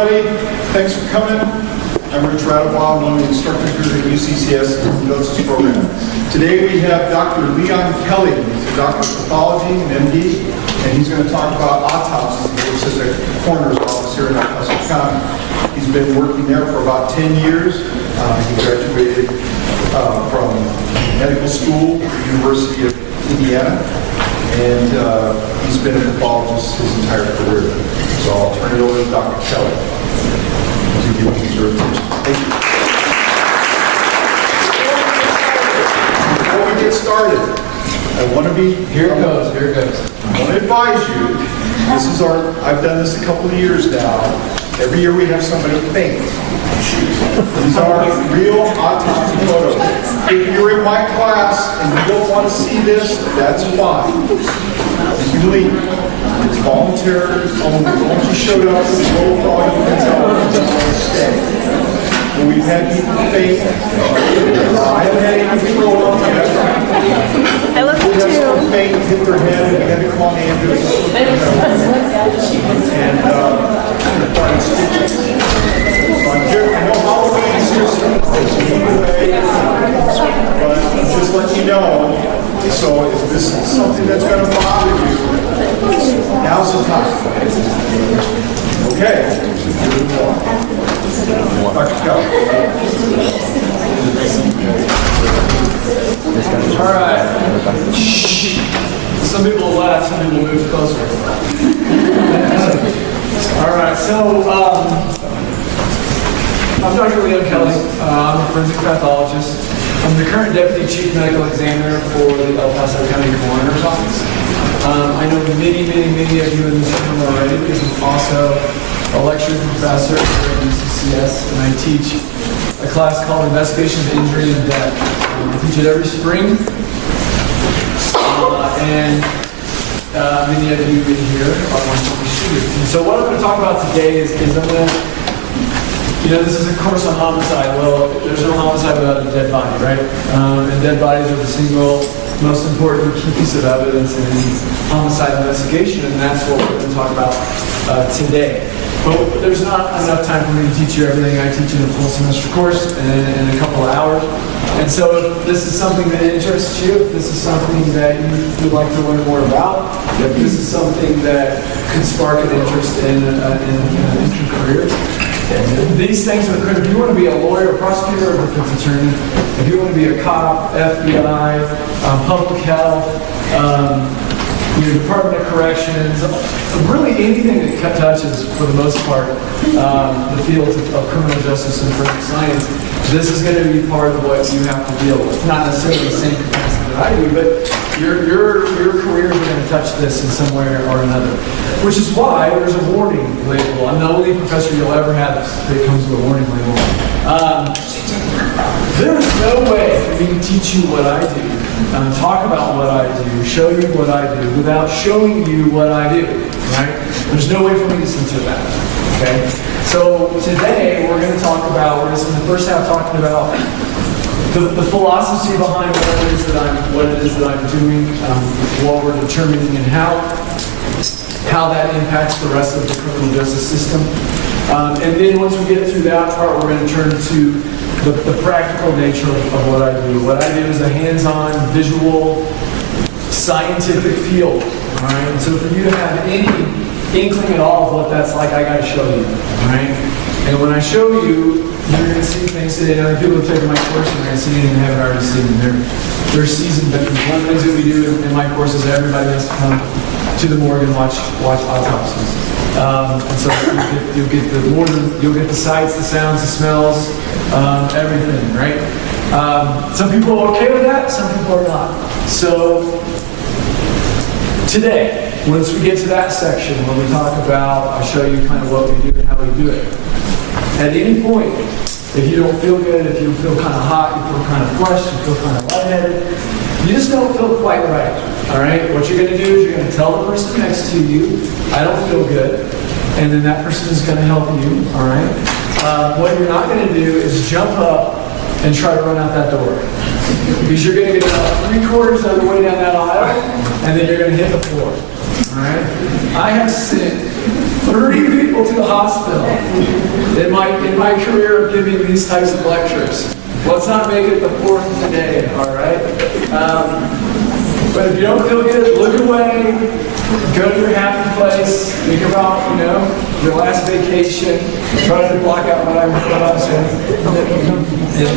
everybody. Thanks for coming. I'm Rich Radobaugh, one of the instructors here at UCCS Hypnosis Program. Today we have Dr. Leon Kelly. He's a doctor of pathology, an MD, and he's going to talk about autopsies. He works at the coroner's office here in El Paso County. He's been working there for about 10 years. He graduated from medical school at the University of Indiana, and he's been a pathologist his entire career. So I'll turn it over to Dr. Kelly to give you your attention. Thank you. Before we get started, I want to be... Here it goes. I want to advise you, this is I've done this a couple of years now. Every year we have somebody faint. These are real autopsy photos. If you're in my class and you don't want to see this, that's fine. You can leave. It's voluntary only. Once you showed up, it's roll call, you can tell them to stay. When we've had people faint, I haven't had any people on my head. I love We you had too. someone faint, hit their head, and we had to call the ambulance. And try and stitch it. So I'm here, I know Halloween is here soon, it's away, but just let you know. So if this is something that's going to bother you, now's the time. Okay. Dr. Kelly. All right. Some people laugh, some people move closer. All right, so I'm Dr. Leon Kelly. I'm a forensic pathologist. I'm the current Deputy Chief Medical Examiner for the El Paso County Coroner's Office. I know many of you in this room already because I'm also a lecturing professor here at UCCS, and I teach a class called Investigation of Injury and Death. I teach it every spring, and many of you in here are my former students. And so what I'm going to talk about today is I'm going to, this is a course on homicide. Well, there's no homicide without a dead body, right? And dead bodies are the single most important key piece of evidence in homicide investigation, and that's what we're going to talk about today. But there's not enough time for me to teach you everything I teach in a full semester course in a couple of hours. And so if this is something that interests you, if this is something that you would like to learn more about, if this is something that could spark an interest in an entry career, these things are good. If you want to be a lawyer, a prosecutor, or a defense attorney, if you want to be a cop, FBI, public health, Department of Corrections, really anything that touches, for the most part, the fields of criminal justice and forensic science, this is going to be part of what you have to deal with. Not necessarily the same capacity that I do, but your career is going to touch this in some way or another. Which is why there's a warning label. I'm the only professor you'll ever have that comes with a warning label. There is no way for me to teach you what I do, talk about what I do, show you what I do, without showing you what I do, right? There's no way for me to censor that, okay? So today we're going to spend the first half talking about the philosophy behind what it is that I'm doing, what we're determining, and how that impacts the rest of the criminal justice system. And then once we get through that part, we're going to turn to the practical nature of what I do. What I do is a hands-on, visual, scientific field. All right? And so for you to have any inkling at all of what that's like, I got to show you. All right? And when I show you, you're going to see things today. Now, people have taken my course and they're going to see anything they haven't already seen. They're seasoned veterans. One of the things that we do in my course is everybody has to come to the morgue and watch autopsies. And so you'll get the sights, the sounds, the smells, everything, right? Some people are okay with that, some people are not. So today, once we get to that section where we talk about, I'll show you kind of what we do and how we do it. At any point, if you don't feel good, if you feel kind of hot, you feel kind of flushed, you feel kind of lightheaded, you just don't feel quite right. All right? What you're going to do is you're going to tell the person next to you, I don't feel good, and then that person is going to help you. All right? What you're not going to do is jump up and try to run out that door. Because you're going to get about 3/4 of the way down that aisle, and then you're going to hit the floor. All right? I have sent 30 people to the hospital in my career of giving these types of lectures. Let's not make it the fourth today, all right? But if you don't feel good, look away, go to your happy place, think about, your last vacation, try to block out what I'm saying,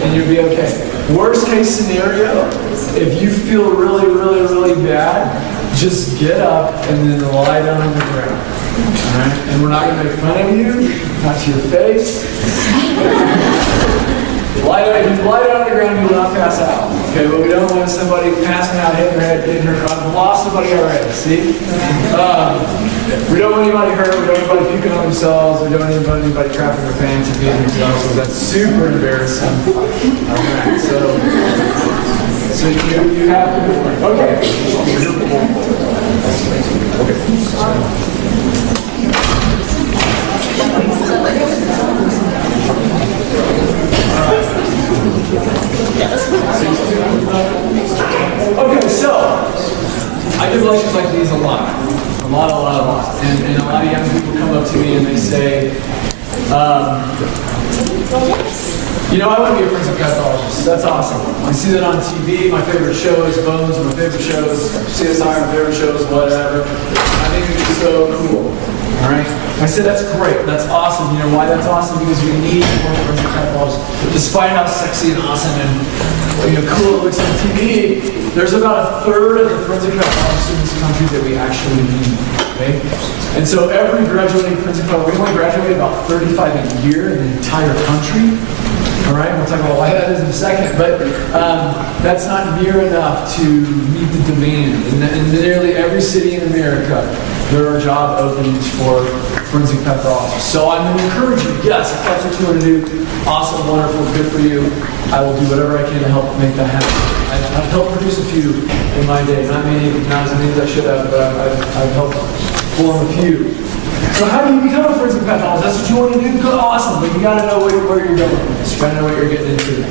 and you'll be okay. Worst case scenario, if you feel really, really, really bad, just get up and then lie down on the ground. All right? And we're not going to make fun of you, not to your face. If you lie down on the ground, you will not pass out. Okay, but we don't want somebody passing out, hitting their head, getting hurt. I've lost somebody already, see? We don't want anybody hurt, we don't want anybody puking on themselves, we don't want anybody crapping their pants and beating themselves, because that's super embarrassing. Alright, so you have to do it. Okay. Okay, so I give lectures like these a lot. A lot. And a lot of young people come up to me and they say, I want to be a forensic pathologist. That's awesome. I see that on TV. My favorite show is Bones. My favorite show is CSI. My favorite show is whatever. I think it's so cool. All right? I said, that's great. That's awesome. You know why that's awesome? Because we need more forensic pathologists. Despite how sexy and awesome and cool it looks on TV, there's about 1/3 of the forensic pathologists in this country that we actually need. Okay? And so every graduating forensic pathologist, we only graduate about 35 a year in the entire country. All right, we'll talk about why that is in a second, but that's not near enough to meet the demand. In nearly every city in America, there are job openings for forensic pathologists. So I'm going to encourage you, yes, if that's what you want to do, awesome, wonderful, good for you. I will do whatever I can to help make that happen. I've helped produce a few in my day, not as many as I should have, but I've helped form a few. So how do you become a forensic pathologist? That's what you want to do? Good, awesome. But you got to know where you're going with this. You got to know what you're getting into.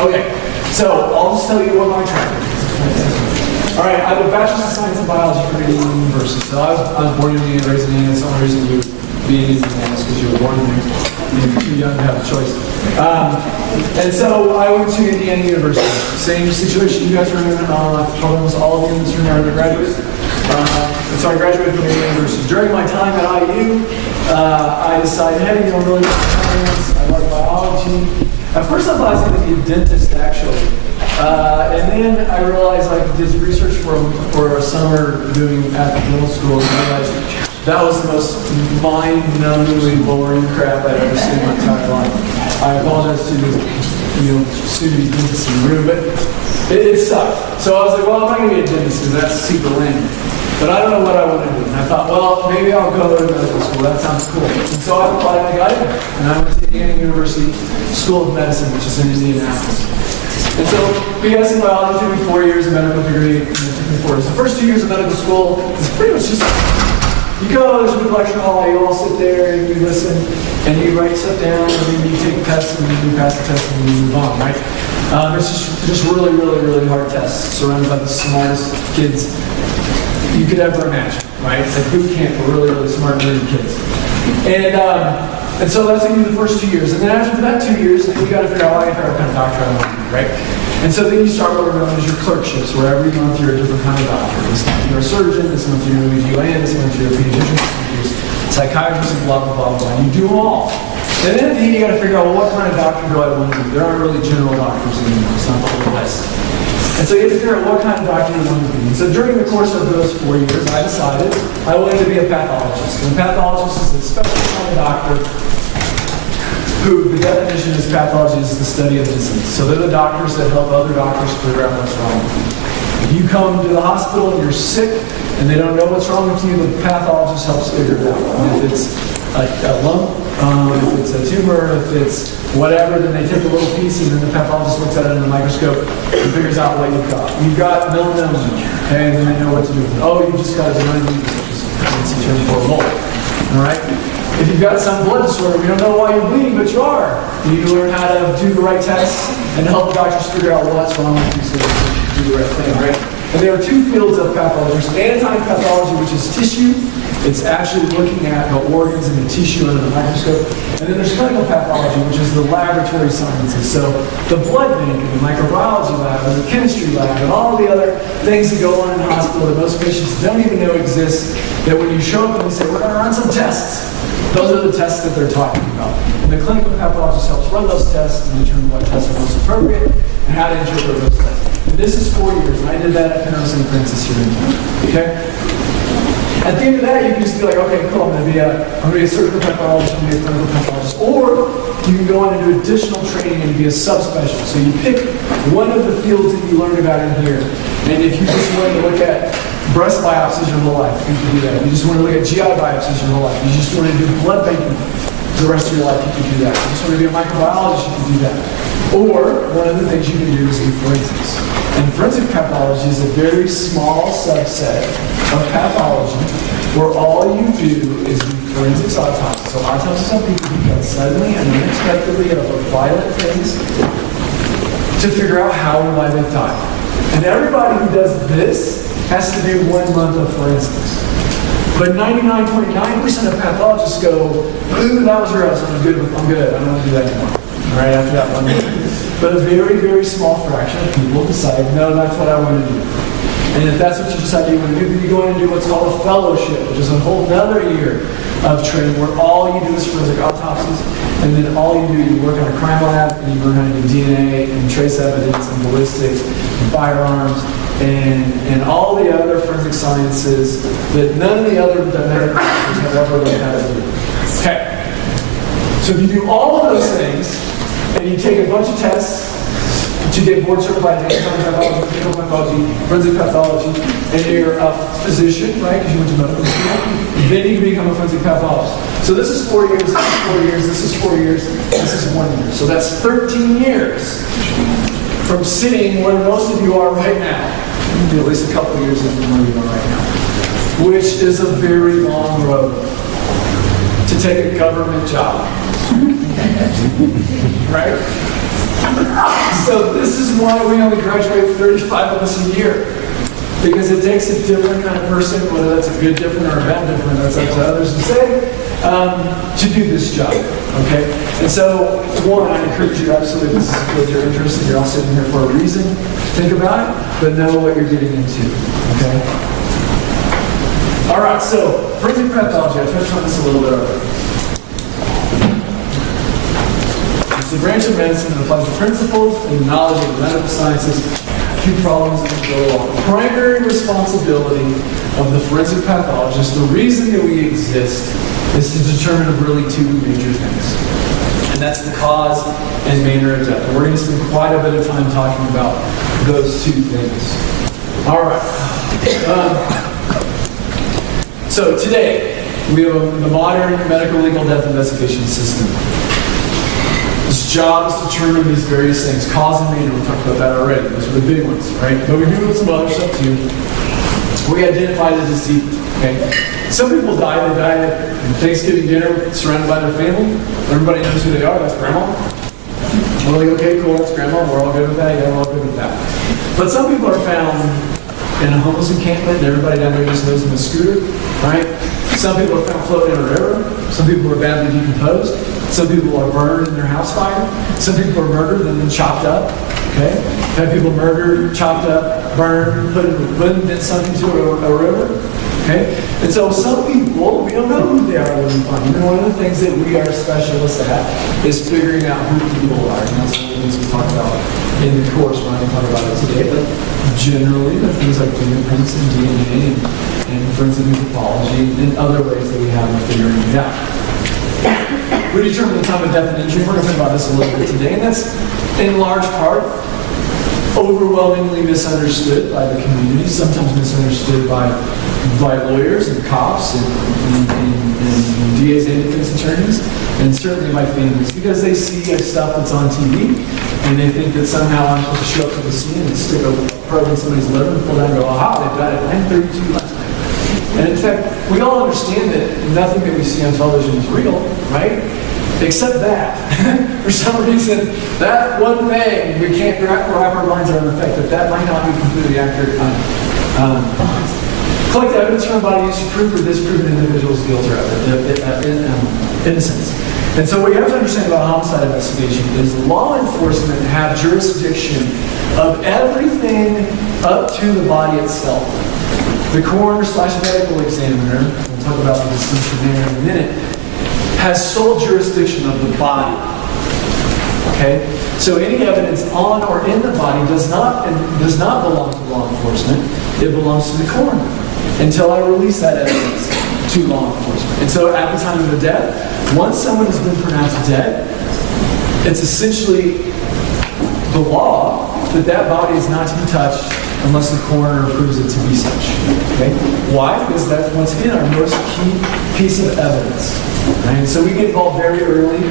Okay, so I'll just tell you what my track is. All right, I have a bachelor's of science in biology from Indiana University. So I was born in Indiana, raised in Indiana. That's the only reason you would be in Indiana is because you were born in there. You're too young to have a choice. And so I went to Indiana University. Same situation you guys are in. Probably almost all of you in this room are undergraduates. So I graduated from Indiana University. During my time at IU, I decided, hey, I'm really good at science. I like biology. At first I thought I was going to be a dentist, actually. And then I realized I did research for a summer doing at the middle school and realized that was the most mind-numbingly boring crap I'd ever seen in my entire life. I apologize to the soon-to-be dentists in the room, but it sucked. So I was like, well, I'm not going to be a dentist because that's super lame. But I don't know what I want to do. And I thought, well, maybe I'll go to medical school. That sounds cool. And so I applied and I got in. And I went to Indiana University School of Medicine, which is in Indianapolis. And so BS in biology took me 4 years, a medical degree, and it took me 4 years. The first 2 years of medical school is pretty much just, you go, there's a big lecture hall, you all sit there and you listen, and you write stuff down, and then you take tests, and then you pass the test, and then you move on, right? It's just really, really, really hard tests, surrounded by the smartest kids you could ever imagine, right? It's like boot camp for really, really smart, nerdy kids. And so that's going to be the first 2 years. And then after that 2 years, then you got to figure out what kind of doctor I want to be, right? And so then you start what are known as your clerkships, where every month you're a different kind of doctor. This month you're a surgeon, this month you're a GYN, this month you're a pediatrician, this month you're a psychiatrist, and blah, blah, blah, blah. And you do them all. And then at the end, you got to figure out, well, what kind of doctor do I want to be? There aren't really general doctors anymore. It's not the whole list. And so you have to figure out what kind of doctor you want to be. And so during the course of those 4 years, I decided I wanted to be a pathologist. And a pathologist is a special kind of doctor who, the definition is pathology is the study of disease. So they're the doctors that help other doctors figure out what's wrong with you. If you come to the hospital and you're sick and they don't know what's wrong with you, the pathologist helps figure it out. And if it's a lump, if it's a tumor, if it's whatever, then they take a little piece and then the pathologist looks at it in the microscope and figures out what you've got. You've got melanoma, okay, and then they know what to do with it. Oh, you just got a benign lesion, which is a fancy term for a mole. All right? If you've got some blood disorder, we don't know why you're bleeding, but you are. You need to learn how to do the right tests and help doctors figure out what's wrong with you so they can do the right thing, right? And there are two fields of pathology. There's anatomic pathology, which is tissue. It's actually looking at the organs and the tissue under the microscope. And then there's clinical pathology, which is the laboratory sciences. So the blood bank and the microbiology lab and the chemistry lab and all the other things that go on in the hospital that most patients don't even know exist, that when you show up and they say, we're going to run some tests, those are the tests that they're talking about. And the clinical pathologist helps run those tests and determine what tests are most appropriate and how to interpret those tests. And this is 4 years, and I did that at Penrose St. Francis here in town. Okay? At the end of that, you can just be like, okay, cool, I'm going to be a surgical pathologist, I'm going to be a clinical pathologist. Or you can go on and do additional training and be a subspecialist. So you pick one of the fields that you learned about in here. And if you just wanted to look at breast biopsies your whole life, you can do that. You just want to look at GI biopsies your whole life. You just want to do blood banking the rest of your life, you can do that. You just want to be a microbiologist, you can do that. Or one of the things you can do is do forensics. And forensic pathology is a very small subset of pathology where all you do is do forensics autopsies. So autopsies on people who died suddenly and unexpectedly of violent things to figure out how and why they died. And everybody who does this has to do 1 month of forensics. But 99.9% of pathologists go, ooh, that was gross, I'm good, I don't want to do that anymore. All right, after that 1 month. But a very, very small fraction of people decide, no, that's what I want to do. And if that's what you decide you want to do, then you go in and do what's called a fellowship, which is a whole other year of training where all you do is forensic autopsies, and then all you do, you work on a crime lab, and you learn how to do DNA and trace evidence and ballistics and firearms and all the other forensic sciences that none of the other medical doctors have ever learned how to do. Okay. So if you do all of those things, and you take a bunch of tests to get board certified in anatomic pathology, clinical pathology, forensic pathology, and you're a physician, right, because you went to medical school, then you become a forensic pathologist. So this is 4 years, this is 4 years, this is 4 years, this is 1 year. So that's 13 years from sitting where most of you are right now. At least a couple of years in where you are right now, which is a very long road to take a government job. Right? So this is why we only graduate 35 of us a year. Because it takes a different kind of person, whether that's a good different or a bad different, that's up to others to say, to do this job. Okay? And so, one, I encourage you absolutely, this is what you're interested in, you're all sitting here for a reason. Think about it, but know what you're getting into. Okay? All right, so forensic pathology, I touched on this a little bit earlier. It's a branch of medicine that applies the principles and knowledge of the medical sciences to problems that go along. The primary responsibility of the forensic pathologist, the reason that we exist, is to determine really two major things. And that's the cause and manner of death. And we're going to spend quite a bit of time talking about those two things. All right. So today, we have the modern medical legal death investigation system. Its job is to determine these various things. Cause and manner, we talked about that already. Those are the big ones, right? But we do some other stuff too. We identify the deceased, okay? Some people die at Thanksgiving dinner surrounded by their family. Everybody knows who they are, that's grandma. We're like, okay, cool, that's grandma, we're all good with that, yeah, we're all good with that. But some people are found in a homeless encampment, and everybody down there just knows them as Scooter, right? Some people are found floating in a river. Some people are badly decomposed. Some people are burned in their house fire. Some people are murdered and then chopped up. Okay? We've had people murdered, chopped up, burned, put in a wood, and then sunk into a river. Okay? And so some people, we don't know who they are when we find them. And one of the things that we are specialists at is figuring out who people are. And that's one of the things we talk about in the course. We're not going to talk about it today, but generally the things like fingerprints and DNA and forensic anthropology and other ways that we have of figuring it out. We determine the time of death and injury. We're going to talk about this a little bit today, and that's in large part overwhelmingly misunderstood by the community, sometimes misunderstood by lawyers and cops and DAs and defense attorneys, and certainly by families, because they see stuff that's on TV, and they think that somehow I'm supposed to show up to the scene and stick a probe in somebody's liver and pull down and go, aha, they died at 9:32 last night. And in fact, we all understand that nothing that we see on television is real, right? Except that. For some reason, that one thing, we can't wrap our minds around the fact that that might not be completely accurate. Collect evidence from a body used to prove or disprove an individual's guilt or innocence. And so what you have to understand about homicide investigation is law enforcement have jurisdiction of everything up to the body itself. The coroner/medical examiner, we'll talk about the distinction there in a minute, has sole jurisdiction of the body. Okay? So any evidence on or in the body does not belong to law enforcement. It belongs to the coroner until I release that evidence to law enforcement. And so at the time of the death, once someone has been pronounced dead, it's essentially the law that that body is not to be touched unless the coroner proves it to be such. Okay? Why? Because that's, once again, our most key piece of evidence. Right? And so we get involved very early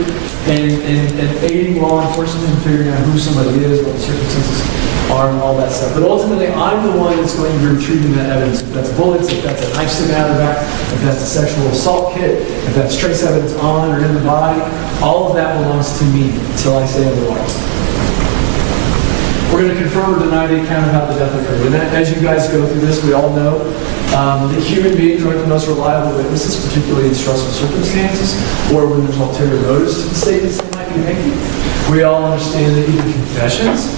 in aiding law enforcement and figuring out who somebody is, what the circumstances are, and all that stuff. But ultimately, I'm the one that's going to be retrieving that evidence. If that's bullets, if that's a knife sticking out of the back, if that's a sexual assault kit, if that's trace evidence on or in the body, all of that belongs to me until I say otherwise. We're going to confirm or deny the account of how the death occurred. And as you guys go through this, we all know that human beings are the most reliable witnesses, particularly in stressful circumstances or when there's ulterior motives to the statements they might be making. We all understand that even confessions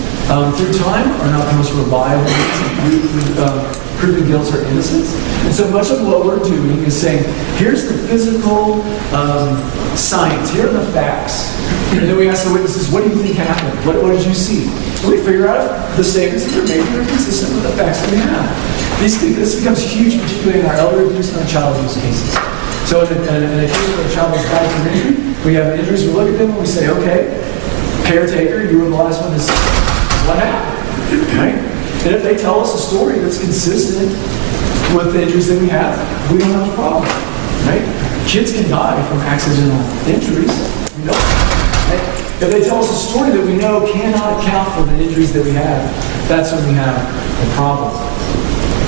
through time are not the most reliable means of proving guilt or innocence. And so much of what we're doing is saying, here's the physical science, here are the facts. And then we ask the witnesses, what do you think happened? What did you see? And we figure out if the statements that they're making are consistent with the facts that we have. This becomes huge, particularly in our elder abuse and our child abuse cases. So in a case where a child has died from injury, we have injuries, we look at them and we say, okay, caretaker, you were the last one to see what happened, right? And if they tell us a story that's consistent with the injuries that we have, we don't have a problem, right? Kids can die from accidental injuries. We know. Right? If they tell us a story that we know cannot account for the injuries that we have, that's when we have a problem.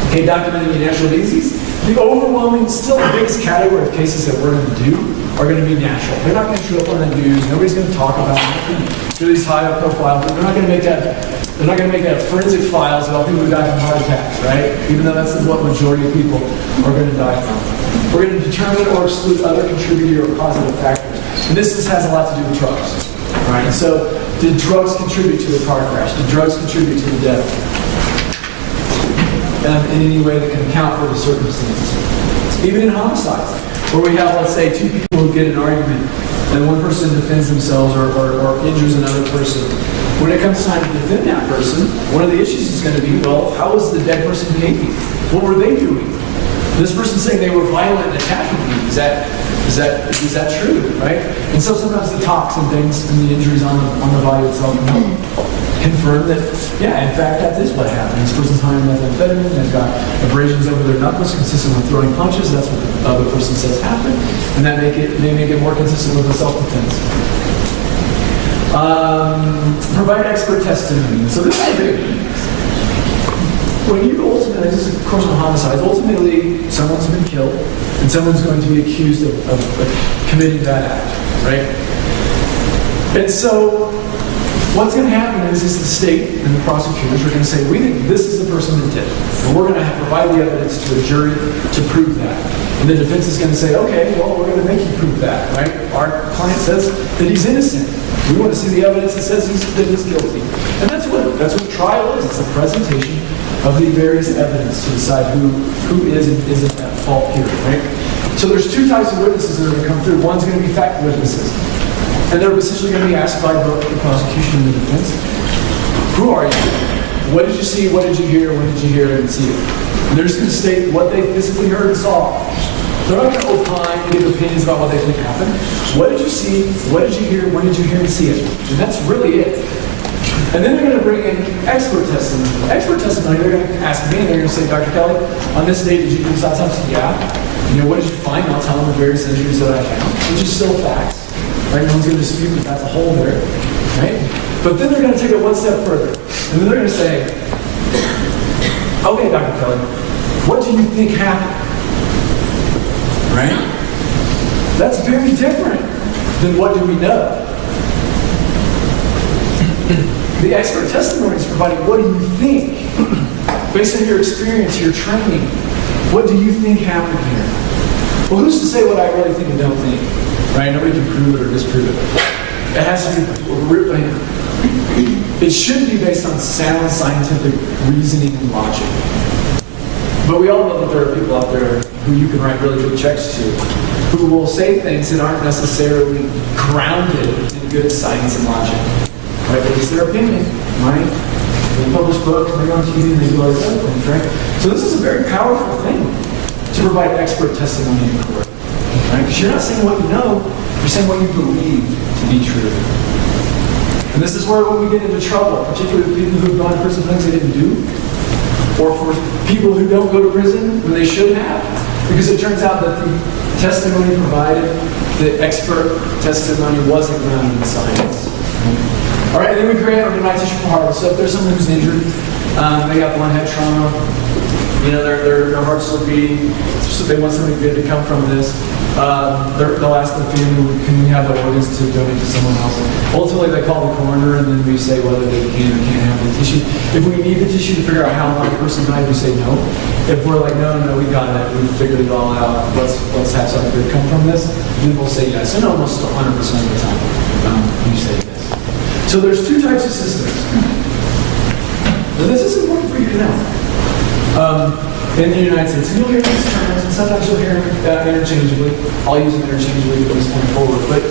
Okay, documenting natural diseases. The overwhelming, still the biggest category of cases that we're going to do are going to be natural. They're not going to show up on the news. Nobody's going to talk about them. Do these high-profile. They're not going to make that. They're not going to make that forensic files about people who die from heart attacks, right? Even though that's what majority of people are going to die from. We're going to determine or exclude other contributing or causative factors. And this has a lot to do with drugs, right? And so, did drugs contribute to the car crash? Did drugs contribute to the death? In any way that can account for the circumstances. Even in homicides, where we have, let's say, two people who get in an argument, and one person defends themselves or injures another person. When it comes time to defend that person, one of the issues is going to be, well, how was the dead person behaving? What were they doing? This person saying they were violent and attacking me. Is that true, right? And so sometimes the talks and things and the injuries on the body itself confirm that, yeah, in fact, that is what happened. This person's high on methamphetamine, they've got abrasions over their knuckles consistent with throwing punches. That's what the other person says happened. And that may make it more consistent with the self-defense. Provide expert testimony. So this is big. When you ultimately, this is of course on homicides, ultimately someone's been killed and someone's going to be accused of committing that act, right? And so what's going to happen is the state and the prosecutors are going to say, we think this is the person who did it. And we're going to provide the evidence to a jury to prove that. And the defense is going to say, okay, well, we're going to make you prove that, right? Our client says that he's innocent. We want to see the evidence that says he's guilty. And that's what trial is. It's a presentation of the various evidence to decide who is and isn't at fault here, right? So there's two types of witnesses that are going to come through. One's going to be fact witnesses. And they're essentially going to be asked by both the prosecution and the defense, who are you? What did you see? What did you hear? When did you hear and see it? And they're just going to state what they physically heard and saw. They're not going to opine and give opinions about what they think happened. What did you see? What did you hear? When did you hear and see it? And that's really it. And then they're going to bring in expert testimony. Expert testimony, they're going to ask me, and they're going to say, Dr. Kelly, on this date, did you do this? Yeah. What did you find? I'll tell them the various injuries that I found, which is still facts. Right? No one's going to dispute that that's a hole there. Right? But then they're going to take it one step further. And then they're going to say, okay, Dr. Kelly, what do you think happened? right? That's very different than what do we know. The expert testimony is providing what do you think? Based on your experience, your training, what do you think happened here? Well, who's to say what I really think and don't think? Right? Nobody can prove it or disprove it. It has to be, it should be based on sound scientific reasoning and logic. But we all know that there are people out there who you can write really good checks to, who will say things that aren't necessarily grounded in good science and logic. Right? But it's their opinion, right? They publish books, they go on TV, and they do all these other things, right? So this is a very powerful thing to provide expert testimony in court. Right? Because you're not saying what you know, you're saying what you believe to be true. And this is where when we get into trouble, particularly with people who have gone to prison for things they didn't do, or for people who don't go to prison when they should have. Because it turns out that the testimony provided, the expert testimony wasn't grounded in science. All right, and then we create our denied tissue for heart. So if there's someone who's injured, they got blunt head trauma, their heart's still beating, so they want something good to come from this. They'll ask the family, can we have the organs to donate to someone else? Ultimately, they call the coroner, and then we say whether they can or can't have the tissue. If we need the tissue to figure out how long the person died, we say no. If we're like, no, we got it, we figured it all out, let's have something good come from this, then we'll say yes. And almost 100% of the time, you say yes. So there's two types of systems. And this is important for you to know. In the United States, and you'll hear these terms, and sometimes you'll hear them interchangeably. I'll use them interchangeably from this point forward, but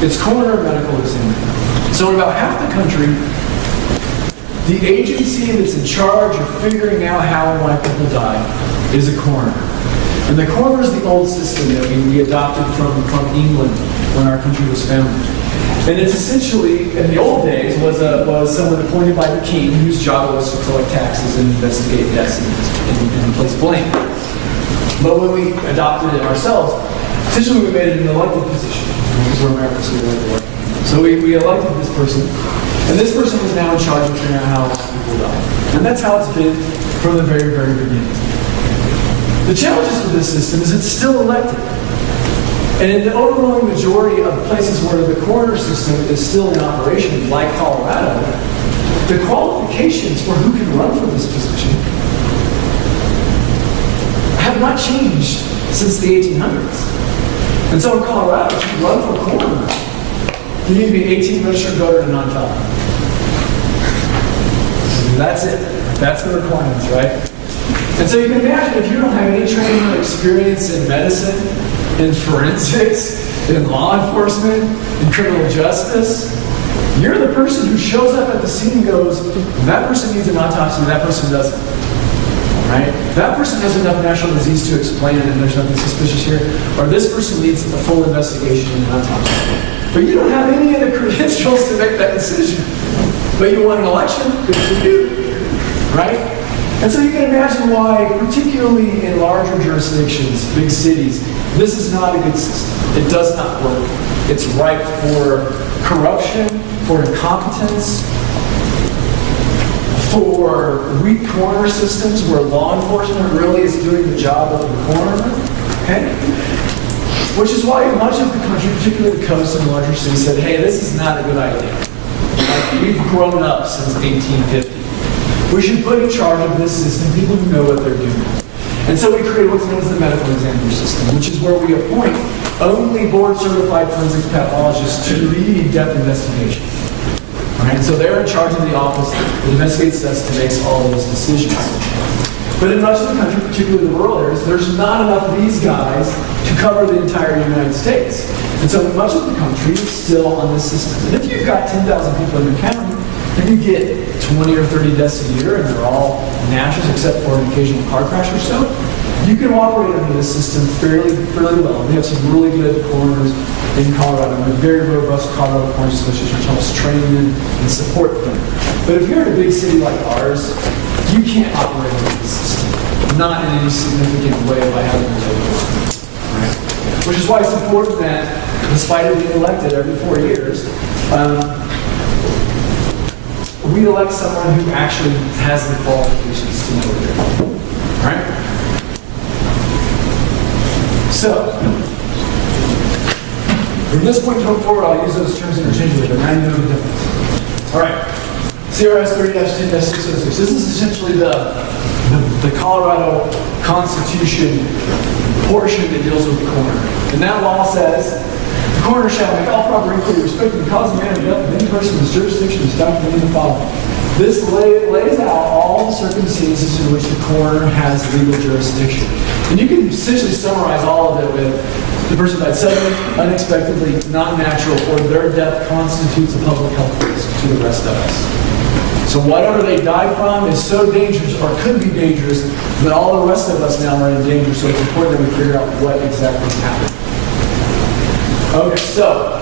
it's coroner medical examiner. So in about half the country, the agency that's in charge of figuring out how and why people die is a coroner. And the coroner is the old system that we adopted from England when our country was founded. And it's essentially, in the old days, was someone appointed by the king whose job was to collect taxes and investigate deaths and place blame. But when we adopted it ourselves, essentially we made it an elected position. Because we're Americans, so we like to elect. So we elected this person, and this person is now in charge of figuring out how people die. And that's how it's been from the very, very beginning. The challenges with this system is it's still elected. And in the overwhelming majority of places where the coroner system is still in operation, like Colorado, the qualifications for who can run for this position have not changed since the 1800s. And so in Colorado, to run for coroner, you need to be 18, registered voter, and non-felon. That's it. That's the requirements, right? And so you can imagine if you don't have any training or experience in medicine, in forensics, in law enforcement, in criminal justice, you're the person who shows up at the scene and goes, that person needs an autopsy, that person doesn't. Right? That person has enough natural disease to explain it and there's nothing suspicious here. Or this person needs a full investigation and an autopsy. But you don't have any of the credentials to make that decision. But you want an election, good for you. Right? And so you can imagine why, particularly in larger jurisdictions, big cities, this is not a good system. It does not work. It's ripe for corruption, for incompetence, for weak coroner systems where law enforcement really is doing the job of the coroner. Okay? Which is why much of the country, particularly the coast and larger cities, said, hey, this is not a good idea. Like, we've grown up since 1850. We should put in charge of this system people who know what they're doing. And so we created what's known as the medical examiner system, which is where we appoint only board-certified forensic pathologists to lead death investigations. Right? So they're in charge of the office that investigates deaths and makes all those decisions. But in much of the country, particularly the rural areas, there's not enough of these guys to cover the entire United States. And so much of the country is still on this system. And if you've got 10,000 people in your county, and you get 20 or 30 deaths a year, and they're all naturals except for an occasional car crash or so, you can operate under this system fairly well. We have some really good coroners in Colorado. We have a very robust Colorado Coroner Association which helps train them and support them. But if you're in a big city like ours, you can't operate under this system. Not in any significant way by having a local coroner. Right? Which is why it's important that, despite it being elected every 4 years, we elect someone who actually has the qualifications to know what they're doing. Right? So, from this point forward, I'll use those terms interchangeably, but now you know the difference. All right. CRS 30-10-606. This is essentially the Colorado Constitution portion that deals with the coroner. And that law says, the coroner shall make all proper inquiry respecting the cause and manner of death of any person in his jurisdiction is documented in the following. This lays out all the circumstances in which the coroner has legal jurisdiction. And you can essentially summarize all of it with the person died suddenly, unexpectedly, not natural, or their death constitutes a public health risk to the rest of us. So whatever they died from is so dangerous, or could be dangerous, that all the rest of us now are in danger, so it's important that we figure out what exactly happened. Okay, so,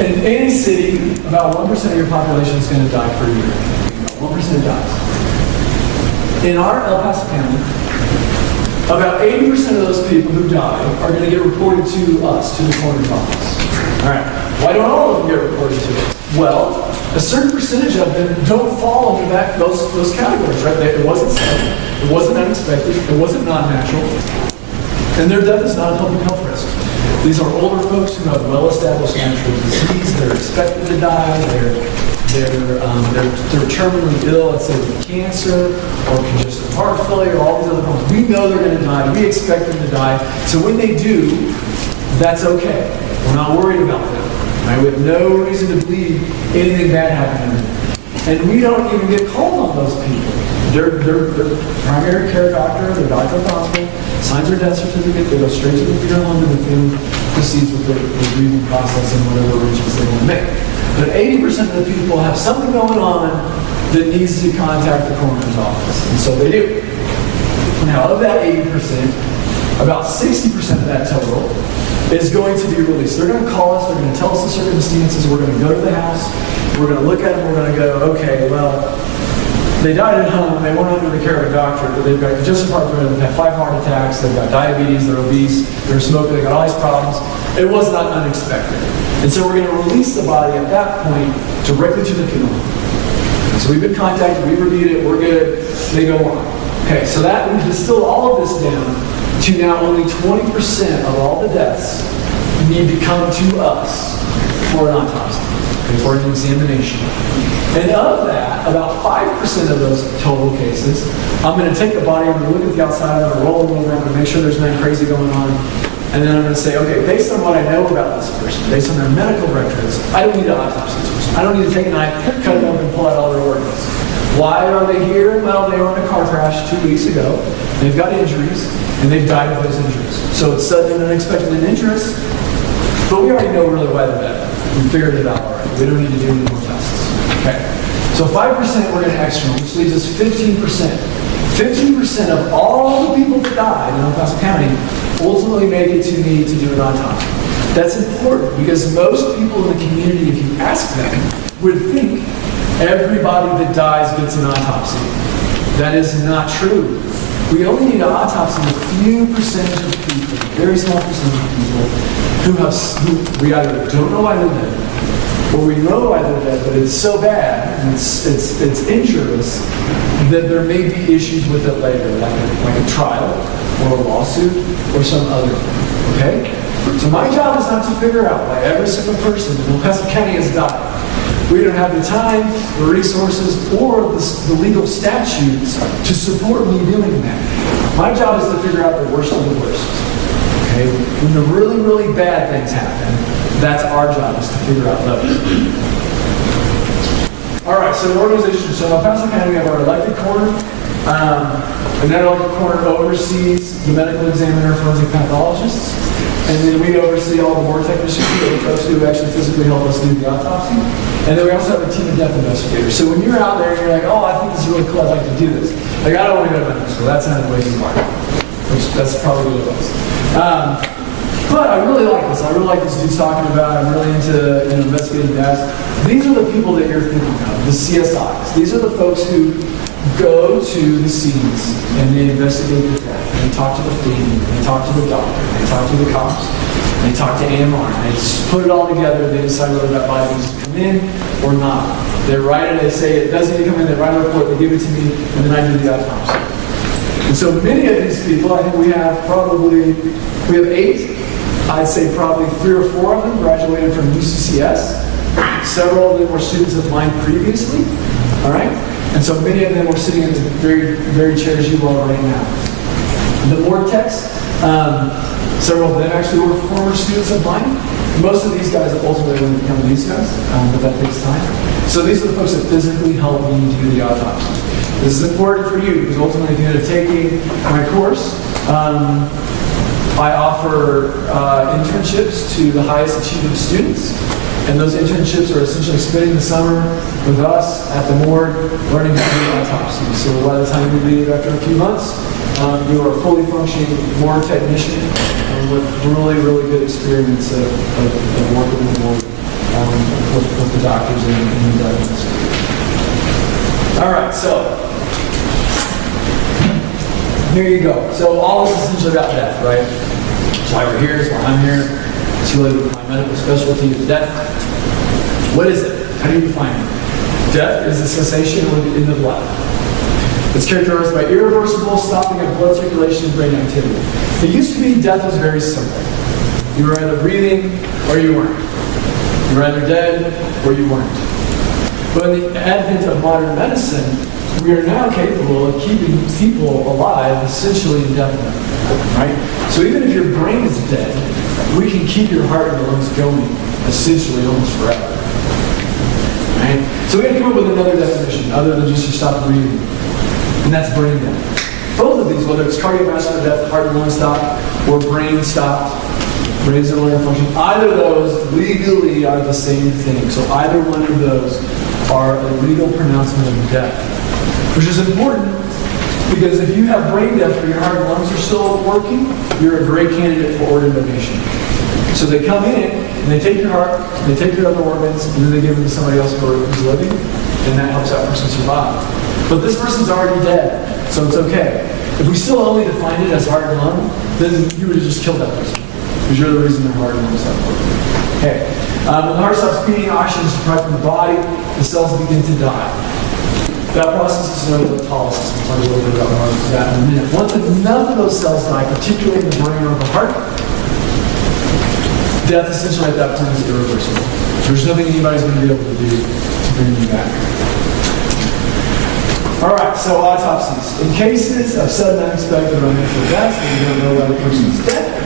in any city, about 1% of your population is going to die per year. 1% dies. In our El Paso County, about 80% of those people who die are going to get reported to us, to the coroner's office. All right. Why don't all of them get reported to us? Well, a certain percentage of them don't fall into those categories, right? It wasn't sudden, it wasn't unexpected, it wasn't non-natural, and their death is not a public health risk. These are older folks who have well-established natural disease. They're expected to die. They're terminally ill, let's say with cancer or congestive heart failure, all these other problems. We know they're going to die. We expect them to die. So when they do, that's okay. We're not worried about them. Right? We have no reason to believe anything bad happened to them. And we don't even get called on those people. Their primary care doctor, their doctor of the hospital, signs their death certificate, they go straight to the funeral home, and the family proceeds with their grieving process and whatever arrangements they want to make. But 80% of the people have something going on that needs to contact the coroner's office, and so they do. Now, of that 80%, about 60% of that total is going to be released. They're going to call us, they're going to tell us the circumstances, we're going to go to the house, we're going to look at them, we're going to go, okay, well, they died at home, they weren't under the care of a doctor, but they've got just apart from it, they've had 5 heart attacks, they've got diabetes, they're obese, they're smoking, they've got all these problems. It was not unexpected. And so we're going to release the body at that point directly to the funeral home. So we've been contacted, we've reviewed it, we're good, they go on. Okay, so that we distill all of this down to now only 20% of all the deaths need to come to us for an autopsy, for an examination. And of that, about 5% of those total cases, I'm going to take the body, I'm going to look at the outside, I'm going to roll it over, I'm going to make sure there's nothing crazy going on, and then I'm going to say, okay, based on what I know about this person, based on their medical records, I don't need to autopsy this person. I don't need to take a knife, cut it open, and pull out all their organs. Why are they here? Well, they were in a car crash 2 weeks ago. They've got injuries, and they've died of those injuries. So it's sudden and unexpected and injurious, but we already know really why they're dead. We figured it out already. We don't need to do any more tests. Okay. So 5% we're going to external, which leaves us 15%. 15% of all the people that died in El Paso County ultimately make it to me to do an autopsy. That's important because most people in the community, if you ask them, would think everybody that dies gets an autopsy. That is not true. We only need an autopsy of a few percentage of people, very small percentage of people, who we either don't know why they're dead, or we know why they're dead, but it's so bad, and it's injurious, that there may be issues with it later, like a trial, or a lawsuit, or some other thing, okay? So my job is not to figure out why every single person in El Paso County has died. We don't have the time, the resources, or the legal statutes to support me doing that. My job is to figure out the worst of the worst. Okay? When the really, really bad things happen, that's our job, is to figure out those. All right, so the organization. So in El Paso County, we have our elected coroner. And that elected coroner oversees the medical examiner, forensic pathologists. And then we oversee all the board technicians, the folks who actually physically help us do the autopsy. And then we also have a team of death investigators. So when you're out there and you're like, oh, I think this is really cool, I'd like to do this. Like, I don't want to go to medical school. That sounded way too hard. Which, that's probably what it was. But I really like this. I really like this dude's talking about. I'm really into investigating deaths. These are the people that you're thinking of, the CSIs. These are the folks who go to the scenes and they investigate the death. And they talk to the family, and they talk to the doctor, and they talk to the cops, and they talk to AMR, and they just put it all together. They decide whether that body needs to come in or not. They write it, they say it doesn't need to come in, they write a report, they give it to me, and then I do the autopsy. And so many of these people, I think we have 8. I'd say probably 3 or 4 of them graduated from UCCS. Several of them were students of mine previously, all right? And so many of them were sitting in the very, very chairs you are right now. The Vortex, several of them actually were former students of mine. Most of these guys ultimately will become these guys, but that takes time. So these are the folks that physically help me do the autopsy. This is important for you because ultimately if you end up taking my course, I offer internships to the highest achieving students. And those internships are essentially spending the summer with us at the morgue, learning how to do autopsies. So by the time you leave after a few months, you are a fully functioning morgue technician with really, really good experience of working in the morgue with the doctors and the diagnosis. All right, so here you go. So all this is essentially about death, right? That's why we're here, that's why I'm here. It's really my medical specialty is death. What is it? How do you define it? Death is the cessation or the end of life. It's characterized by irreversible stopping of blood circulation and brain activity. It used to be death was very simple. You were either breathing or you weren't. You were either dead or you weren't. But in the advent of modern medicine, we are now capable of keeping people alive essentially indefinitely. Right? So even if your brain is dead, we can keep your heart and lungs going essentially almost forever. Right? So we got to come up with another definition other than just to stop breathing. And that's brain death. Both of these, whether it's cardiovascular death, heart and lung stop, or brain stopped, brain cellular function, either of those legally are the same thing. So either one of those are a legal pronouncement of death. Which is important because if you have brain death where your heart and lungs are still working, you're a great candidate for organ donation. So they come in, and they take your heart, they take your other organs, and then they give them to somebody else who's living, and that helps that person survive. But this person's already dead, so it's okay. If we still only define it as heart and lung, then you would have just killed that person, because you're the reason their heart and lungs stop working. Okay. When the heart stops beating, oxygen is deprived from the body, the cells begin to die. That process is known as autopsies. We'll talk a little bit about that in a minute. Once enough of those cells die, particularly in the brain or the heart, death essentially at that point is irreversible. There's nothing anybody's going to be able to do to bring you back. All right, so autopsies. In cases of sudden, unexpected, or unnatural deaths, and we don't know why the person is dead,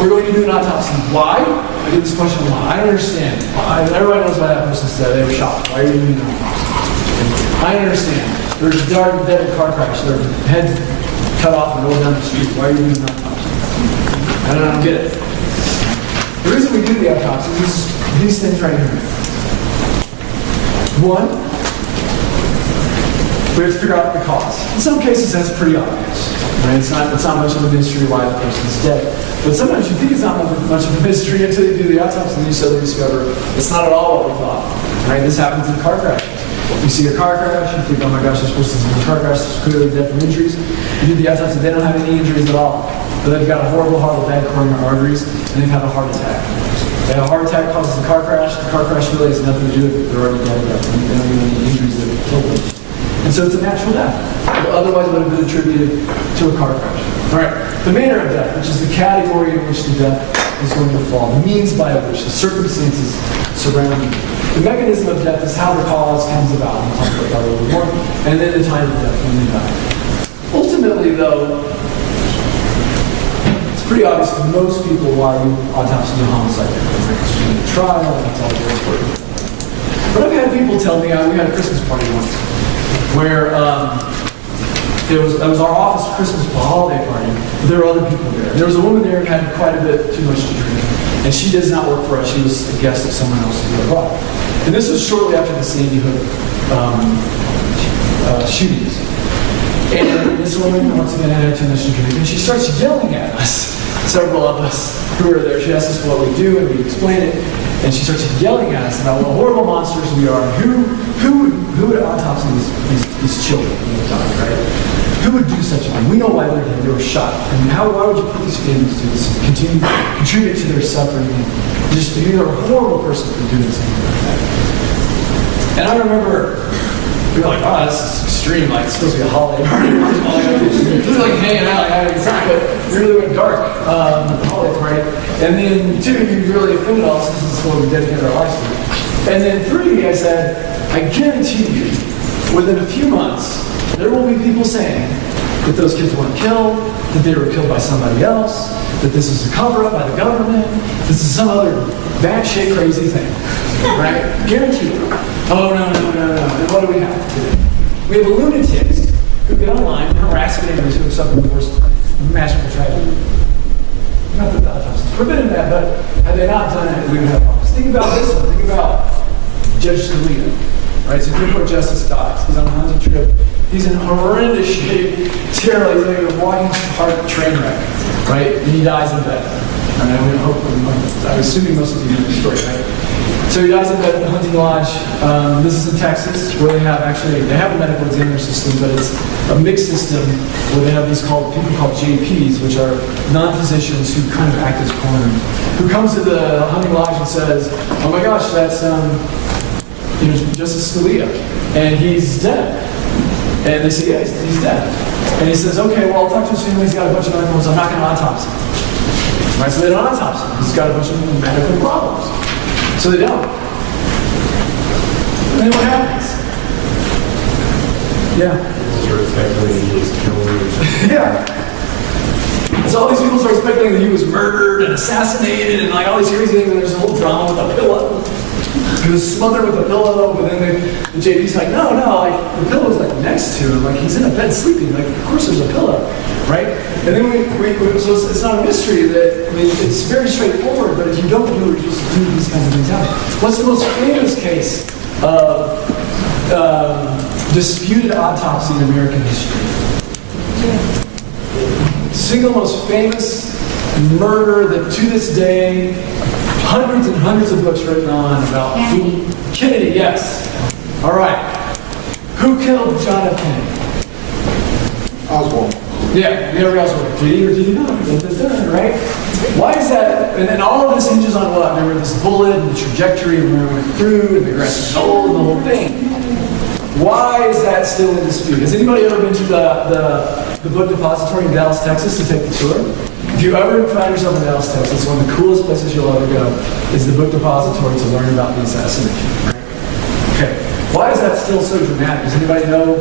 we're going to do an autopsy. Why? I get this question a lot. I don't understand. Everybody knows why that person's dead. They were shot. Why are you doing an autopsy? I understand. There's a dead in a car crash. Their head cut off and rolled down the street. Why are you doing an autopsy? I don't get it. The reason we do the autopsy is these things right here. One, we have to figure out the cause. In some cases, that's pretty obvious. Right? It's not much of a mystery why the person's dead. But sometimes you think it's not much of a mystery until you do the autopsy and you suddenly discover it's not at all what we thought. Right? This happens in car crashes. You see a car crash, you think, oh my gosh, this person's in a car crash, there's clearly death from injuries. You do the autopsy, they don't have any injuries at all. But they've got a horrible heart with bad coronary arteries, and they've had a heart attack. They have a heart attack causes the car crash really has nothing to do with it. They're already dead. They don't have any injuries that have killed them. And so it's a natural death. Otherwise, it would have been attributed to a car crash. All right, the manner of death, which is the category in which the death is going to fall, the means by which, the circumstances surrounding it. The mechanism of death is how the cause comes about. We'll talk about that a little more. And then the time of death when they die. Ultimately, though, it's pretty obvious to most people why you autopsy a homicide. It's a trial, that's all very important. But I've had people tell me, we had a Christmas party once, where it was our office Christmas holiday party, but there were other people there. There was a woman there who had quite a bit too much to drink. And she does not work for us. She was a guest of someone else's bar. And this was shortly after the Sandy Hook shootings. And this woman, once again, had too much to drink. And she starts yelling at us, several of us who were there. She asks us what we do, and we explain it. And she starts yelling at us about what horrible monsters we are. Who would autopsy these children who have died, right? Who would do such a thing? We know why they're dead. They were shot. I mean, why would you put these families through this and contribute to their suffering? And just you're a horrible person for doing something like that. And I remember We were like, wow, this is extreme. Like, it's supposed to be a holiday party. Just like hanging out, having fun, but it really went dark at the holiday party. And then 2, you really offended us. This is what we dedicated our lives to. And then 3, I said, I guarantee you, within a few months, there will be people saying that those kids weren't killed, that they were killed by somebody else, that this is a cover-up by the government, this is some other batshit crazy thing, right? Guaranteed. Oh, no. And what do we have today? We have lunatics who get online and harass families who have suffered the worst magical tragedy. Not that the autopsies prevented that, but had they not done it, we would have problems. Think about this one. Think about Judge Scalia, right? Supreme Court Justice dies. He's on a hunting trip. He's in horrendous shape, terrible. He's like a walking heart train wreck, right? And he dies in bed. And I'm assuming most of you know the story, right? So he dies in bed at the hunting lodge. This is in Texas, where they have a medical examiner system, but it's a mixed system where they have people called JPs, which are non-physicians who kind of act as coroners, who comes to the hunting lodge and says, "Oh my gosh, that's Justice Scalia, and he's dead." And they say, "Yeah, he's dead." And he says, "Okay, well, I'll talk to his family. He's got a bunch of medical problems. I'm not going to autopsy him." Right? So they don't autopsy him. He's got a bunch of medical problems. So they don't. And then what happens? Yeah. Start speculating he was killed. Yeah. So all these people start speculating that he was murdered and assassinated and like all these crazy things. And there's a whole drama with a pillow. He was smothered with a pillow, but then the JP's like, no, like the pillow's like next to him, like he's in a bed sleeping. Like, of course there's a pillow, right? And then so it's not a mystery that, I mean, it's very straightforward, but if you don't do it, you just do these kinds of things happen. What's the most famous case of disputed autopsy in American history? Single most famous murder that to this day, hundreds and hundreds of books written on about Kennedy, yes. All right. Who killed John F. Kennedy? Oswald. Yeah, Gary Oswald. Did he or did he not? Right? Why is that? And then all of this hinges on what? Remember this bullet and the trajectory and where it went through and the grass knoll and the whole thing. Why is that still in dispute? Has anybody ever been to the book depository in Dallas, Texas to take the tour? If you ever find yourself in Dallas, Texas, one of the coolest places you'll ever go is the book depository to learn about the assassination. Right? Okay. Why is that still so dramatic? Does anybody know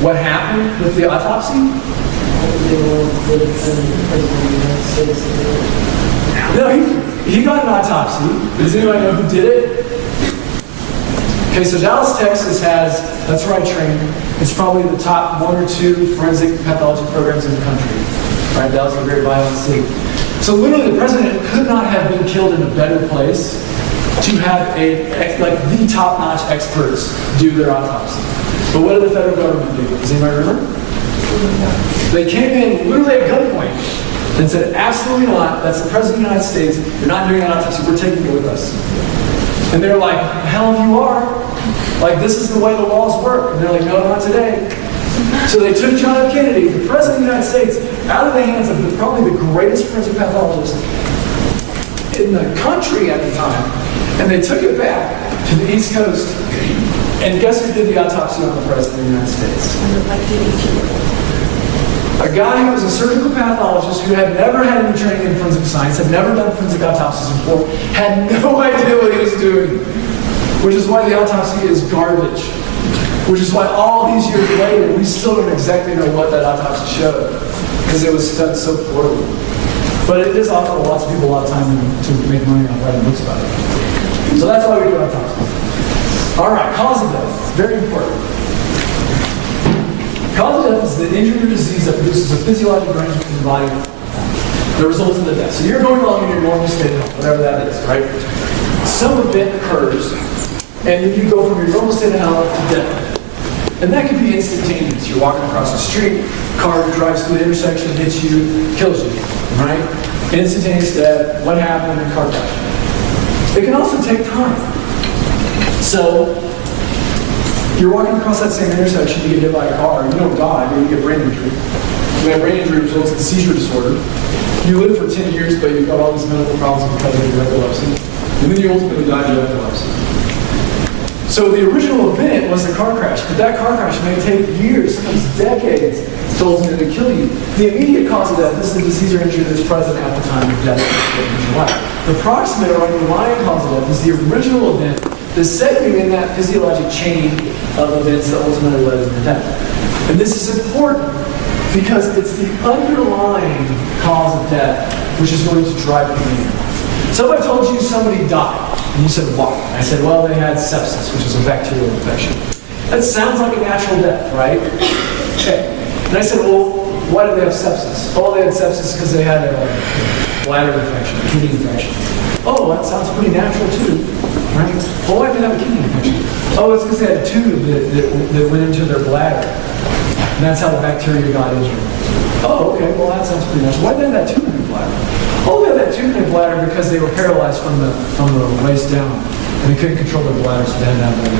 what happened with the autopsy? No, he got an autopsy. Does anybody know who did it? Okay, so Dallas, Texas that's where I train. It's probably the top 1 or 2 forensic pathology programs in the country. Right, Dallas is a very violent city. So literally the president could not have been killed in a better place to have the top-notch experts do their autopsy. But what did the federal government do? Does anybody remember? They came in literally at gunpoint and said, absolutely not, that's the president of the United States, you're not doing an autopsy, we're taking it with us. And they're like, hell if you are. Like, this is the way the laws work. And they're like, no, not today. So they took John F. Kennedy, the president of the United States, out of the hands of probably the greatest forensic pathologist in the country at the time, and they took it back to the East Coast. And guess who did the autopsy on the president of the United States? A guy who was a surgical pathologist who had never had any training in forensic science, had never done forensic autopsies before, had no idea what he was doing. Which is why the autopsy is garbage. Which is why all these years later, we still don't exactly know what that autopsy showed. Because it was done so poorly. But it does offer lots of people a lot of time to make money on writing books about it. So that's why we do autopsies. All right, cause of death. Very important. Cause of death is the injury or disease that produces a physiological arrangement in the body that results in the death. So you're going along in your normal state of health, whatever that is, right? Some event occurs, and then you go from your normal state of health to death. And that could be instantaneous. You're walking across the street, car drives through the intersection, hits you, kills you, right? Instantaneous death, what happened in a car crash. It can also take time. So, you're walking across that same intersection, you get hit by a car, you don't die, but you get brain injury. You have brain injury results in seizure disorder. You live for 10 years, but you've got all these medical problems because of your epilepsy. And then you ultimately die of epilepsy. So the original event was the car crash, but that car crash may take years, sometimes decades, to ultimately kill you. The immediate cause of death is the disease or injury that's present at the time of death in your life. The proximate or underlying cause of death is the original event that set you in that physiologic chain of events that ultimately led to your death. And this is important because it's the underlying cause of death which is going to drive you in. So if I told you somebody died, and you said, why? I said, well, they had sepsis, which is a bacterial infection. That sounds like a natural death, right? Okay. And I said, well, why did they have sepsis? Oh, they had sepsis because they had a bladder infection, a kidney infection. Oh, that sounds pretty natural too, right? Well, why did they have a kidney infection? Oh, it's because they had a tube that went into their bladder. And that's how the bacteria got injured. Oh, okay, well, that sounds pretty natural. Why did they have that tube in their bladder? Oh, they had that tube in their bladder because they were paralyzed from the waist down. And they couldn't control their bladder, so they had to have that.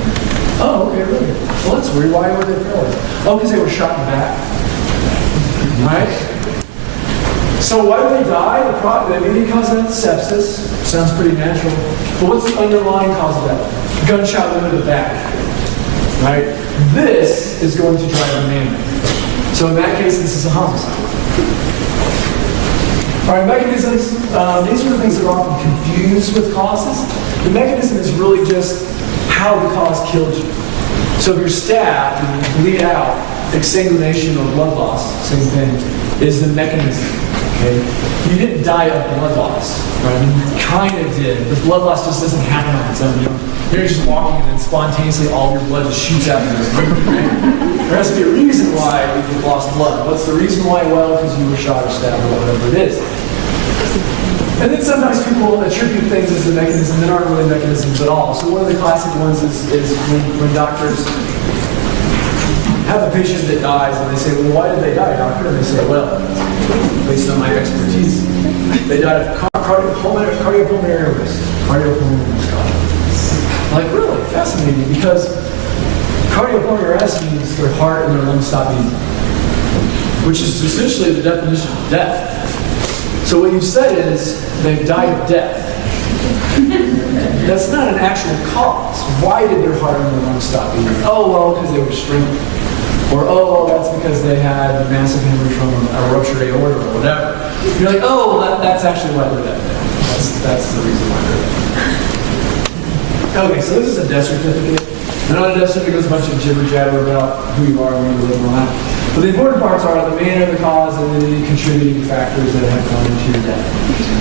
Oh, okay, really? Well, that's weird. Why were they paralyzed? Oh, because they were shot in the back. Right? So why did they die? The immediate cause of that is sepsis. Sounds pretty natural. But what's the underlying cause of that? Gunshot wound to the back. Right? This is going to drive a man. So in that case, this is a homicide. All right, mechanisms. These are the things that are often confused with causes. The mechanism is really just how the cause killed you. So if you're stabbed and you bleed out, exsanguination or blood loss, same thing, is the mechanism. Okay? You didn't die of blood loss, right? I mean, you kind of did. The blood loss just doesn't happen on its own. You're just walking and then spontaneously all your blood just shoots out of your body, right? There has to be a reason why you've lost blood. What's the reason why? Well, because you were shot or stabbed or whatever it is. And then sometimes people attribute things as the mechanism that aren't really mechanisms at all. So one of the classic ones is when doctors have a patient that dies and they say, well, why did they die, doctor? And they say, well, based on my expertise, they died of cardiopulmonary arrest. Cardiopulmonary arrest. Like, really? Fascinating, because cardiopulmonary arrest means their heart and their lungs stop beating, which is essentially the definition of death. So what you've said is they've died of death. That's not an actual cause. Why did their heart and their lungs stop beating? Oh, well, because they were straining. Or, oh, well, that's because they had a massive hemorrhage from a ruptured aorta or whatever. You're like, oh, well, that's actually why they're dead. That's the reason why they're dead. Okay, so this is a death certificate. And on a death certificate, there's a bunch of jibber-jabber about who you are and where you live and all that. But the important parts are the manner of the cause and the contributing factors that have gone into your death.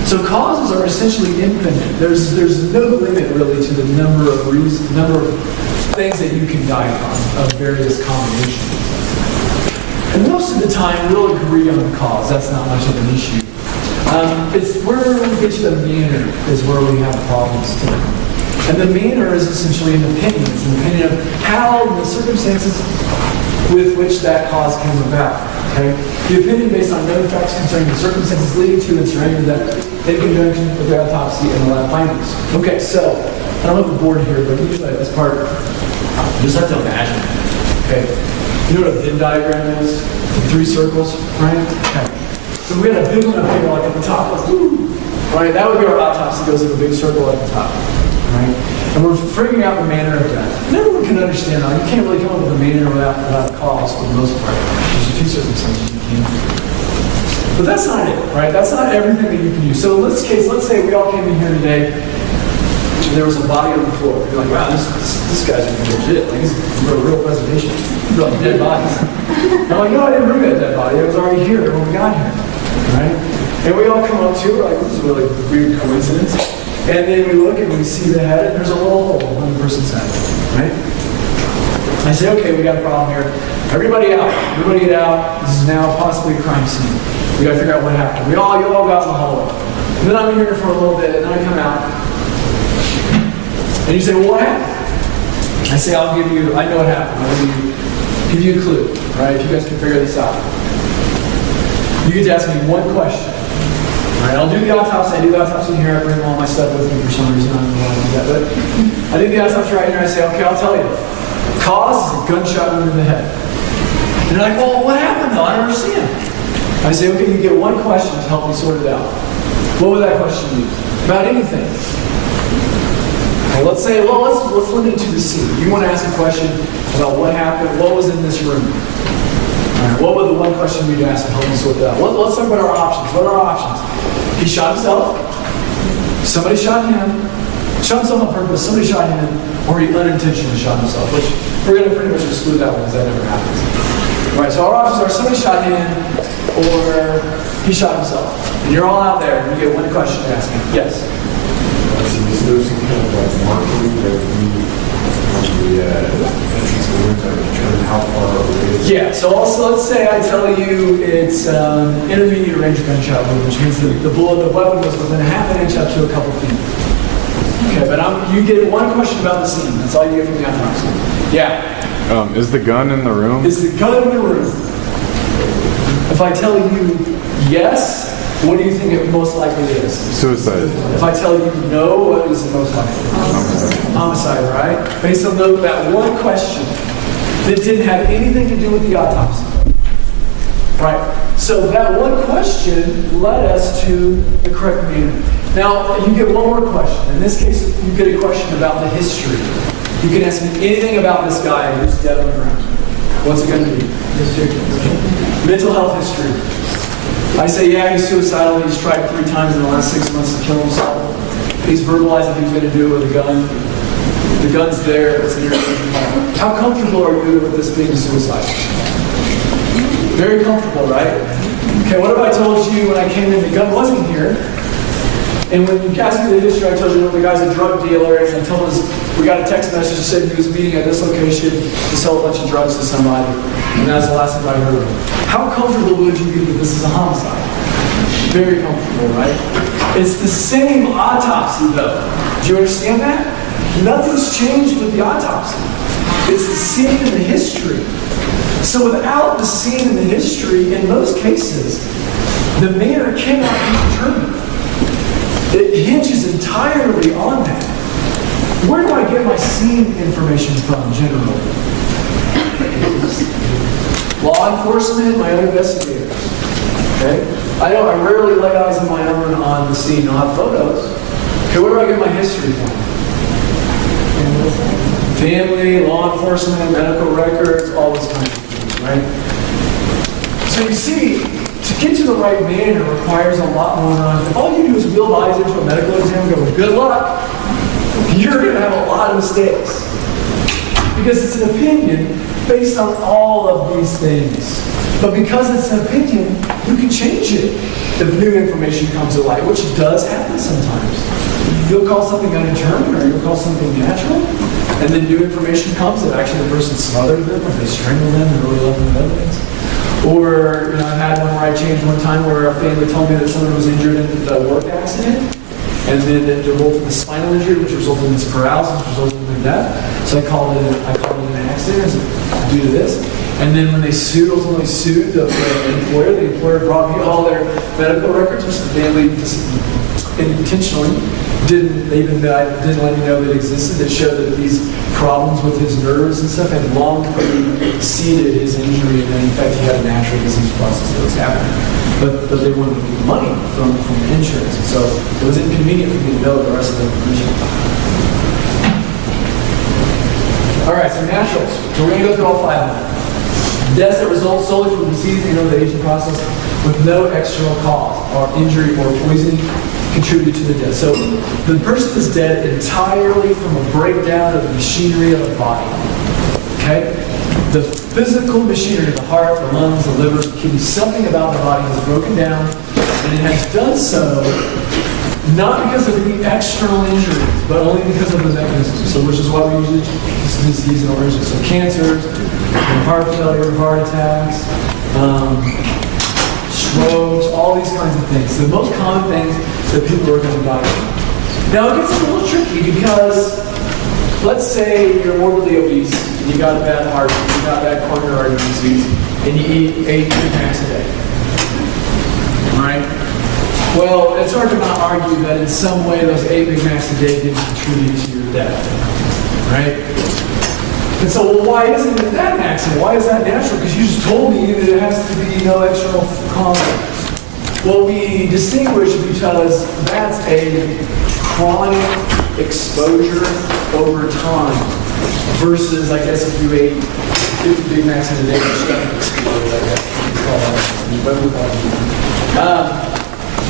So causes are essentially infinite. There's no limit really to the number of things that you can die from of various combinations. And most of the time we'll agree on the cause. That's not much of an issue. It's where we get to the manner is where we have problems today. And the manner is essentially an opinion. It's an opinion of how the circumstances with which that cause came about. Okay? The opinion based on known facts concerning the circumstances leading to and surrounding that in conjunction with the autopsy and the lab findings. Okay, so I don't have the board here, but usually at this part, you just have to imagine. Okay? You know what a Venn diagram is? 3 circles, right? Okay. So we had a big one up here, like at the top, like, woo, right? That would be our autopsy, goes in a big circle at the top, right? And we're figuring out the manner of death. And everyone can understand that. You can't really come up with a manner without a cause for the most part. There's a few circumstances you can. But that's not it, right? That's not everything that you can use. So in this case, let's say we all came in here today, and there was a body on the floor. You're like, wow, this guy's legit. Like, he's a real presentation. He's like dead bodies. I'm like, no, I didn't bring that dead body. It was already here when we got here, right? And we all come up to it, we're like, this is a really weird coincidence. And then we look and we see the head, and there's a little hole on the person's head, right? I say, okay, we got a problem here. Everybody out. Everybody get out. This is now possibly a crime scene. We got to figure out what happened. You all go out in the hallway. And then I'm here for a little bit, and then I come out. And you say, well, what happened? I say, I know what happened. I'll give you a clue, right? If you guys can figure this out. You get to ask me one question. All right, I'll do the autopsy. I do the autopsy here. I bring all my stuff with me for some reason. I don't know why I do that. But I do the autopsy right here. I say, okay, I'll tell you. Cause is a gunshot wound in the head. And they're like, well, what happened though? I don't understand. I say, okay, you get one question to help me sort it out. What would that question be? About anything. Okay, let's say, well, let's limit it to the scene. You want to ask a question about what happened, what was in this room. All right, what would the one question you'd ask to help you sort that out? Let's talk about our options. What are our options? He shot himself. Somebody shot him. Shot himself on purpose. Somebody shot him, or he unintentionally shot himself. Which we're going to pretty much exclude that one because that never happens. All right. So our options are somebody shot him, or he shot himself. And you're all out there. And you get one question to ask him. Yes. So is there some kind of like marking that we on the entrance of the room that determine how far away it is? Yeah, so also let's say I tell you it's intermediate range gunshot wound, which means the bullet, the weapon was within a half an inch up to a couple feet. Okay, but you get one question about the scene. That's all you get from the autopsy. Yeah. Is the gun in the room? Is the gun in the room? If I tell you yes, what do you think it most likely is? Suicide. If I tell you no, what is it most likely? Homicide, right? Based on that one question that didn't have anything to do with the autopsy. Right? So that one question led us to the correct manner. Now, you get one more question. In this case, you get a question about the history. You can ask me anything about this guy who's dead on the ground. What's it going to be? Mental health history. I say, yeah, he's suicidal. He's tried 3 times in the last 6 months to kill himself. He's verbalized that he's going to do it with a gun. The gun's there. It's near. How comfortable are you with this being suicide? Very comfortable, right? Okay, what if I told you when I came in the gun wasn't here? And when you asked me the history, I told you the guy's a drug dealer, and I told us we got a text message that said he was meeting at this location to sell a bunch of drugs to somebody, and that's the last thing I heard of him. How comfortable would you be that this is a homicide? Very comfortable, right? It's the same autopsy, though. Do you understand that? Nothing's changed with the autopsy. It's the scene in the history. So without the scene in the history, in most cases, the manner cannot be determined. It hinges entirely on that. Where do I get my scene information from, generally? Law enforcement, my own investigators. Okay? I rarely lay eyes on my own on the scene. I'll have photos. Okay, where do I get my history from? Family, law enforcement, medical records, all this kind of things, right? So you see, to get to the right manner requires a lot more on. If all you do is wheel eyes into a medical exam and go, well, good luck, you're going to have a lot of mistakes. Because it's an opinion based on all of these things. But because it's an opinion, you can change it if new information comes to light, which does happen sometimes. You'll call something undetermined or you'll call something natural, and then new information comes that actually the person smothered them or they strangled them and really left them with evidence. Or, I had one where I changed one time where a family told me that someone was injured in a work accident, and then it resulted in a spinal injury, which resulted in this paralysis, which resulted in death. So I called it an accident due to this. And then when they ultimately sued the employer brought me all their medical records, which the family just intentionally didn't let me know that existed, that showed that these problems with his nerves and stuff had long preceded his injury, and then in fact he had a natural disease process that was happening. But they wanted to get money from the insurance, and so it was inconvenient for me to know the rest of the information. All right, so naturals. So we're going to go through all 5 of them. Deaths that result solely from disease, the aging process, with no external cause, or injury or poisoning contributed to the death. So the person is dead entirely from a breakdown of the machinery of the body. Okay? The physical machinery, the heart, the lungs, the liver, the kidneys, something about the body has broken down, and it has done so not because of any external injuries, but only because of the mechanisms. So which is why we usually this disease and origin. So cancers, heart failure, heart attacks, strokes, all these kinds of things. The most common things that people are going to die from. Now it gets a little tricky because let's say you're morbidly obese, and you got a bad heart, you got bad coronary artery disease, and you eat 8 Big Macs a day. All right? Well, it's hard to not argue that in some way those 8 Big Macs a day didn't contribute to your death. Right? And so, well, why isn't it that accident? Why is that natural? Because you just told me that it has to be no external cause. Well, we distinguish because that's a chronic exposure over time versus, I guess, if you ate 50 Big Macs in a day, your stomach explodes, I guess.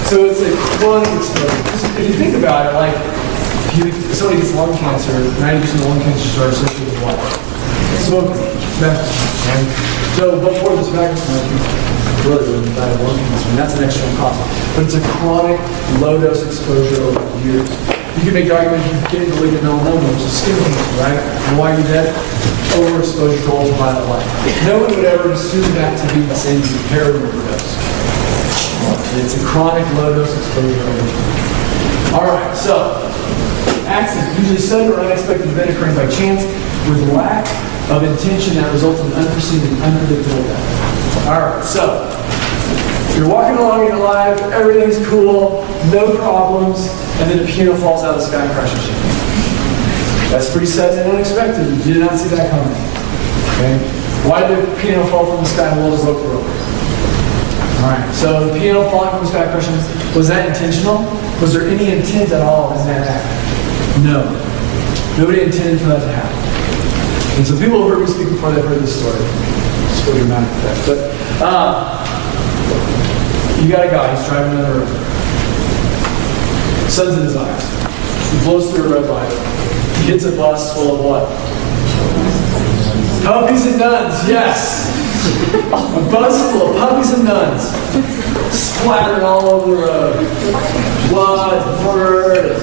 So it's a chronic exposure. If you think about it, like, if somebody gets lung cancer, 90% of lung cancers are associated with what? Smoking, tobacco smoking, right? So before the tobacco smoking, really wouldn't die of lung cancer, and that's an external cause. But it's a chronic, low-dose exposure over years. You can make the argument you get malignant melanoma, which is skin cancer, right? And why are you dead? Overexposure to ultraviolet light. No one would ever assume that to be the same as a heroin overdose. It's a chronic, low-dose exposure over time. All right, so accident, usually sudden or unexpected event occurring by chance with lack of intention that results in unforeseen and unpredictable death. All right, so you're walking along in your life, everything's cool, no problems, and then a piano falls out of the sky and crushes you. That's pretty sudden and unexpected. You did not see that coming. Okay? Why did the piano fall from the sky and roll the rope over? All right, so the piano falling from the sky crushing, was that intentional? Was there any intent at all in that act? No. Nobody intended for that to happen. And so people have heard me speak before they've heard this story. It's for dramatic effect. But you got a guy, he's driving down the road. Sun's in his eyes. He blows through a red light. He hits a bus full of what? Puppies and nuns, yes. A bus full of puppies and nuns. Splattered all over the road. Blood, murder,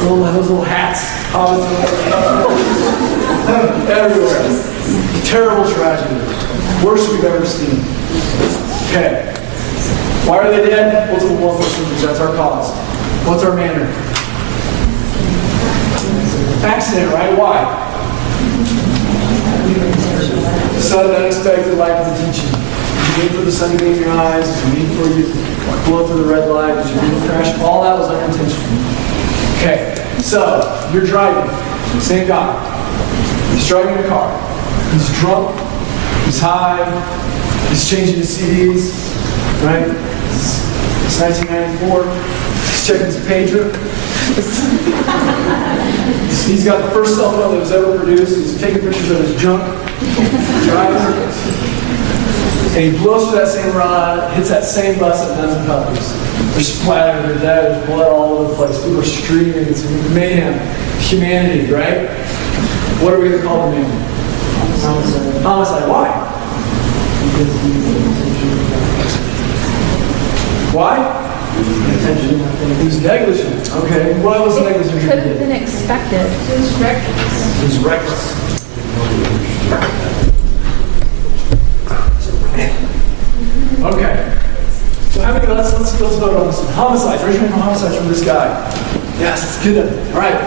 those little hats. Everywhere. Terrible tragedy. Worst we've ever seen. Okay. Why are they dead? Multiple one-force injuries. That's our cause. What's our manner? Accident, right? Why? Sudden, unexpected lack of attention. Did you mean for the sun to be in your eyes? Did you mean for you to blow through the red light? Did you mean to crash? All that was unintentional. Okay, so you're driving. Same guy. He's driving a car. He's drunk. He's high. He's changing his CDs. Right? It's 1994. He's checking his pager. He's got the first cell phone that was ever produced. He's taking pictures of his junk. Driving. And he blows through that same rod, hits that same bus at Nuns and Puppies. They're splattered, they're dead, there's blood all over the place. People are screaming, it's mayhem. Humanity, right? What are we going to call the mayhem? Homicide. Homicide. Why? Why? He was negligent. Okay. What was negligent? Could have been expected. It was reckless. He was reckless. Okay. So how many? Let's vote on this one. Homicides. Raise your hand for homicides from this guy. Yes, it's good. All right.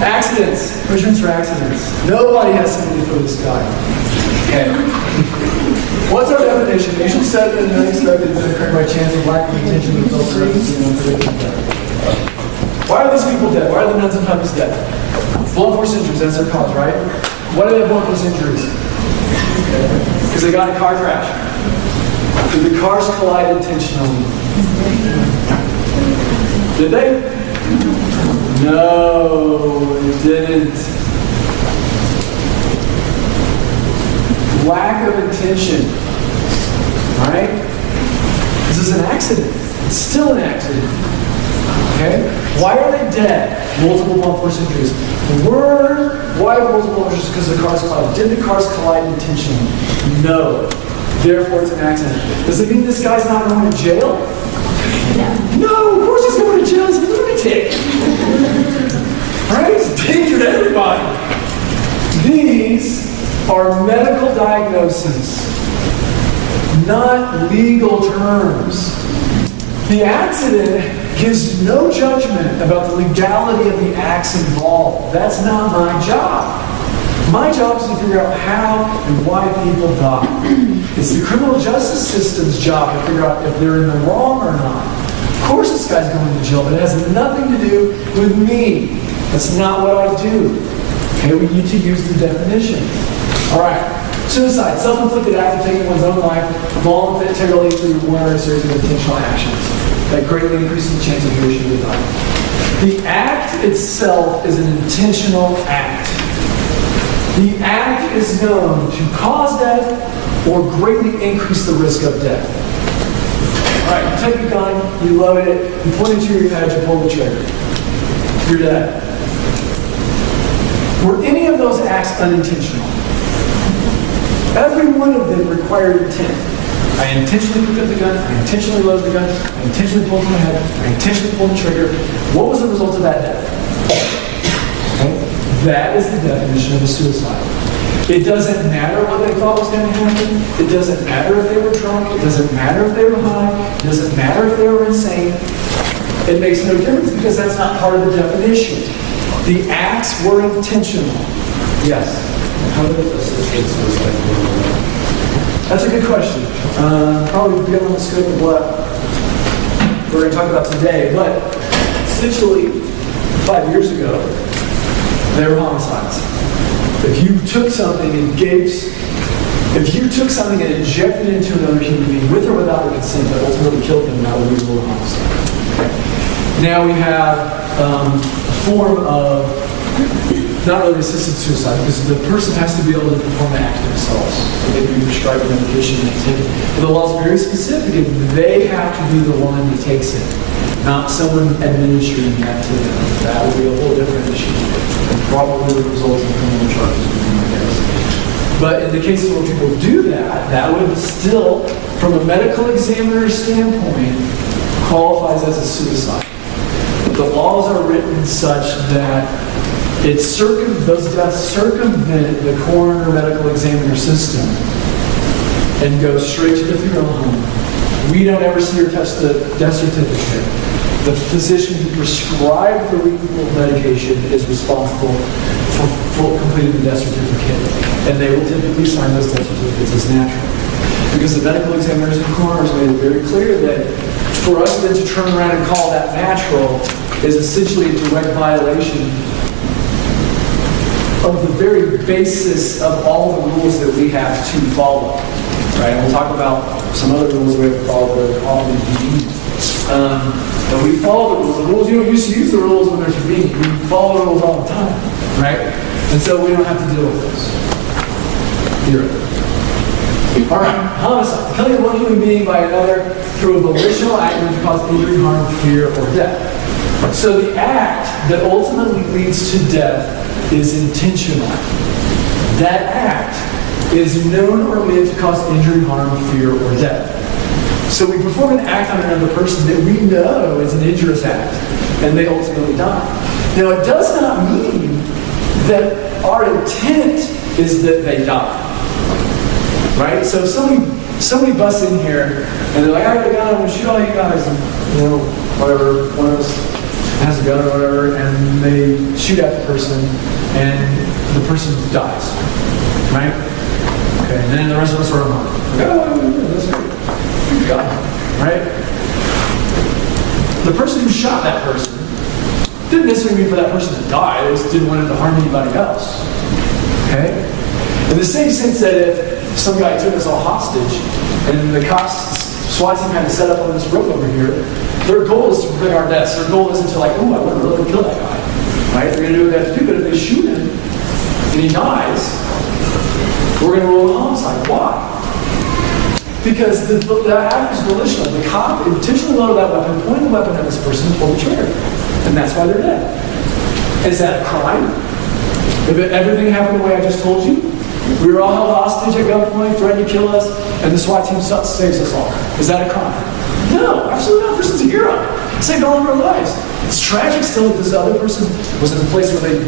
Accidents. Raise your hands for accidents. Nobody has sympathy for this guy. Okay. What's our definition? Usually said that an unexpected event occurring by chance of lack of intention results in unpredictable death. Why are these people dead? Why are the nuns and puppies dead? Blunt force injuries, that's their cause, right? Why do they have blunt force injuries? Because they got in a car crash. Did the cars collide intentionally? Did they? No, they didn't. Lack of intention. Right? This is an accident. It's still an accident. Okay? Why are they dead? Multiple blunt force injuries. Why multiple injuries? Because the cars collided. Did the cars collide intentionally? No. Therefore, it's an accident. Does it mean this guy's not going to jail? No, of course he's going to jail. He's a lunatic. Right? He's a danger to everybody. These are medical diagnoses, not legal terms. The accident gives no judgment about the legality of the acts involved. That's not my job. My job is to figure out how and why people die. It's the criminal justice system's job to figure out if they're in the wrong or not. Of course this guy's going to jail, but it has nothing to do with me. That's not what I do. Okay, we need to use the definition. All right. Suicide, self-inflicted act of taking one's own life voluntarily through one or a series of intentional actions. that greatly increases the chance of he or she will die. The act itself is an intentional act. The act is known to cause death or greatly increase the risk of death. All right, you take a gun, you load it, you point it to your head, you pull the trigger. You're dead. Were any of those acts unintentional? Every one of them required intent. I intentionally picked up the gun, I intentionally loaded the gun, I intentionally pulled my head, I intentionally pulled the trigger. What was the result of that death? Okay? That is the definition of a suicide. It doesn't matter what they thought was going to happen. It doesn't matter if they were drunk. It doesn't matter if they were high. It doesn't matter if they were insane. It makes no difference because that's not part of the definition. The acts were intentional. Yes? How does associate suicide? That's a good question. Probably beyond the scope of what we're going to talk about today. But essentially, 5 years ago, they were homicides. If you took something and injected it into another human being with or without the consent that ultimately killed them, that would be a rule of homicide. Okay. Now we have a form of not really assisted suicide because the person has to be able to perform the act themselves. They can be prescribed medication and take it. But the law is very specific and they have to be the one who takes it, not someone administering that to them. That would be a whole different issue. And probably would result in criminal charges. But in the cases where people do that, that would still, from a medical examiner standpoint, qualifies as a suicide. But the laws are written such that those deaths circumvent the coroner medical examiner system and go straight to the funeral home. We don't ever see or touch the death certificate. The physician who prescribed the lethal medication is responsible for completing the death certificate. And they will typically sign those death certificates as natural. Because the medical examiners and coroners made it very clear that for us then to turn around and call that natural is essentially a direct violation of the very basis of all the rules that we have to follow. Right? And we'll talk about some other rules we have to follow that are often convenient. But we follow the rules. The rules, you don't used to use the rules when they're convenient. We follow the rules all the time, right? And so we don't have to deal with this. Here. All right, homicide. Killing one human being by another through a volitional act which causes injury, harm, fear, or death. So the act that ultimately leads to death is intentional. That act is known or meant to cause injury, harm, fear, or death. So we perform an act on another person that we know is an injurious act, and they ultimately die. Now, it does not mean that our intent is that they die. Right? So if somebody busts in here, and they're like, I got a gun, I'm going to shoot all you guys, and, whatever, one of us has a gun or whatever, and they shoot at the person, and the person dies. Right? Okay, and then the rest of us are on. That's great. God, right? The person who shot that person didn't necessarily mean for that person to die. They just didn't want him to harm anybody else. Okay? In the same sense that if some guy took us all hostage and the cops, SWAT team had to set up on this roof over here, their goal is to prevent our deaths. Their goal isn't to I want to really kill that guy. Right? They're going to do what they have to do, but if they shoot him and he dies, we're going to roll a homicide. Why? Because the act is volitional. The cop intentionally loaded that weapon, pointed the weapon at this person, and pulled the trigger. And that's why they're dead. Is that a crime? If everything happened the way I just told you, we were all held hostage at gunpoint, threatened to kill us, and the SWAT team saves us all. Is that a crime? No, absolutely not. This person's a hero. Saved all of our lives. It's tragic still that this other person was in a place where they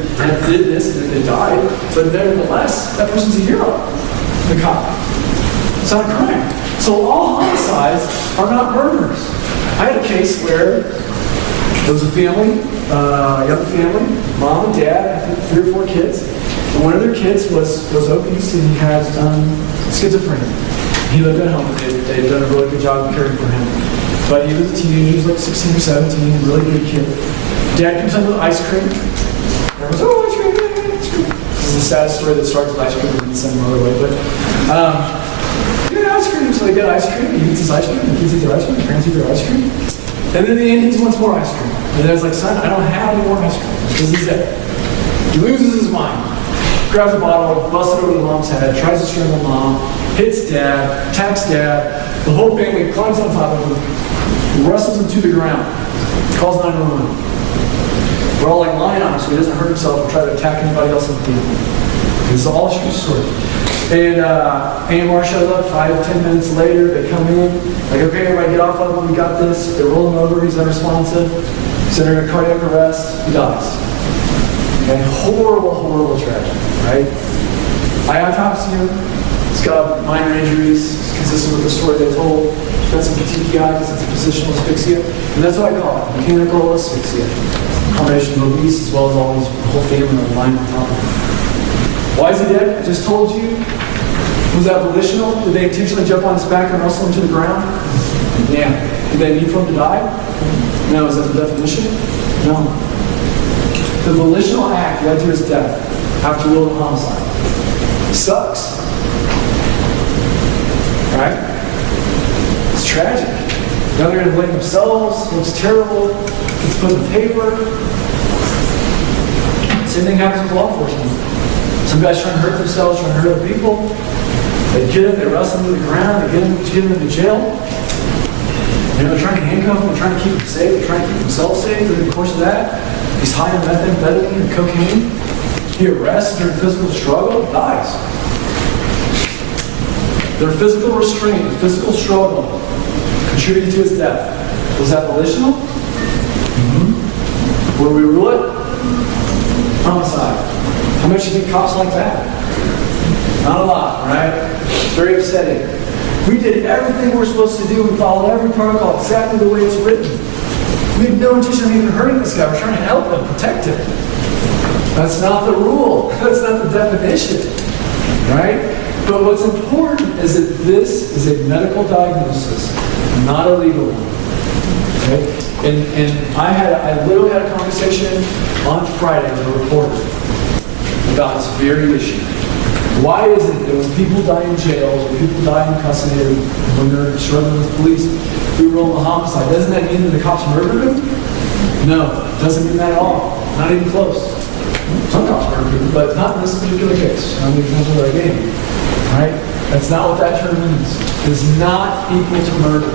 did this and they died, but nevertheless, that person's a hero. The cop. It's not a crime. So all homicides are not murders. I had a case where there was a family, a young family, mom and dad, I think 3 or 4 kids. And one of their kids was obese and he had schizophrenia. He lived at home. They had done a really good job of caring for him. But he was a teenager, he was like 16 or 17, a really good kid. Dad comes home with ice cream. Everyone's, ice cream, ice cream. This is a sad story that starts with ice cream in some other way, but ice cream, so they get ice cream, he eats his ice cream, the kids eat their ice cream, the parents eat their ice cream. And then in the end, he wants more ice cream. And I was like, son, I don't have any more ice cream. This is it. He loses his mind. Grabs a bottle, busts it over the mom's head, tries to strangle mom, hits dad, attacks dad. The whole family climbs on top of him, wrestles him to the ground, calls 911. We're all like lying on him so he doesn't hurt himself or try to attack anybody else in the family. It's all a true story. And AMR shows up 5-10 minutes later. They come in, like, okay, everybody get off of him. We got this. They roll him over. He's unresponsive. He's under cardiac arrest. He dies. Okay, horrible, horrible tragedy, right? I autopsy him. He's got minor injuries, consistent with the story they told. He's got some PTPI because it's a positional asphyxia. And that's what I call it, mechanical asphyxia. A combination of obese as well as all these, the whole family are lying on top of him. Why is he dead? I just told you. Was that volitional? Did they intentionally jump on his back and wrestle him to the ground? Yeah. Did they need for him to die? No. Is that the definition? No. The volitional act led to his death after will and homicide. Sucks. Right? It's tragic. Now they're going to blame themselves. Looks terrible. It's put in the paper. Same thing happens with law enforcement. Some guys trying to hurt themselves, trying to hurt other people. They get him, they wrestle him to the ground, they get him into jail. You know, they're trying to handcuff him, they're trying to keep him safe, they're trying to keep themselves safe. During the course of that, he's high on methamphetamine and cocaine. He arrests during physical struggle, dies. Their physical restraint, physical struggle contributed to his death. Was that volitional? Mm-hmm. Where we rule it? Homicide. How much do you think cops like that? Not a lot, right? Very upsetting. We did everything we're supposed to do. We followed every protocol exactly the way it's written. We had no intention of even hurting this guy. We're trying to help him, protect him. That's not the rule. That's not the definition, right? But what's important is that this is a medical diagnosis, not a legal one. Okay? And I literally had a conversation on Friday with a reporter about this very issue. Why is it that when people die in jails, when people die in custody, when they're struggling with police, we roll a homicide? Doesn't that mean that the cops murdered him? No, it doesn't mean that at all. Not even close. Some cops murder people, but not in this particular case. I'm going to come to our game. Right? That's not what that term means. It is not equal to murder.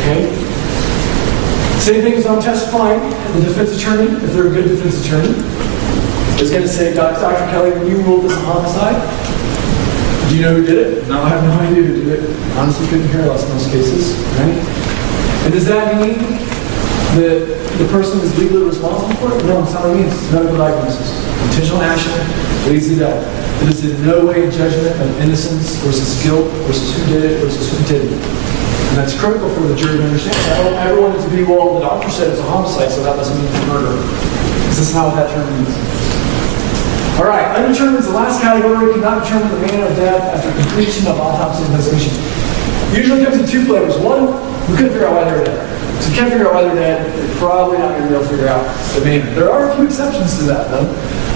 Okay? Same thing as I'm testifying. The defense attorney, if they're a good defense attorney, is going to say, Dr. Kelly, when you ruled this a homicide, do you know who did it? No, I have no idea who did it. Honestly, couldn't care less in most cases, right? And does that mean that the person is legally responsible for it? No, it's not what it means. It's medical diagnosis. Intentional action leads to death. It is in no way a judgment of innocence versus guilt versus who did it versus who didn't. And that's critical for the jury to understand. I don't ever want it to be, well, the doctor said it's a homicide, so that doesn't mean it's murder. Because that's not what that term means. All right, undetermined is the last category. Cannot determine the manner of death after completion of autopsy investigation. Usually comes in two flavors. One, we couldn't figure out why they were dead. So if you can't figure out why they're dead, you're probably not going to be able to figure out the manner. There are a few exceptions to that, though.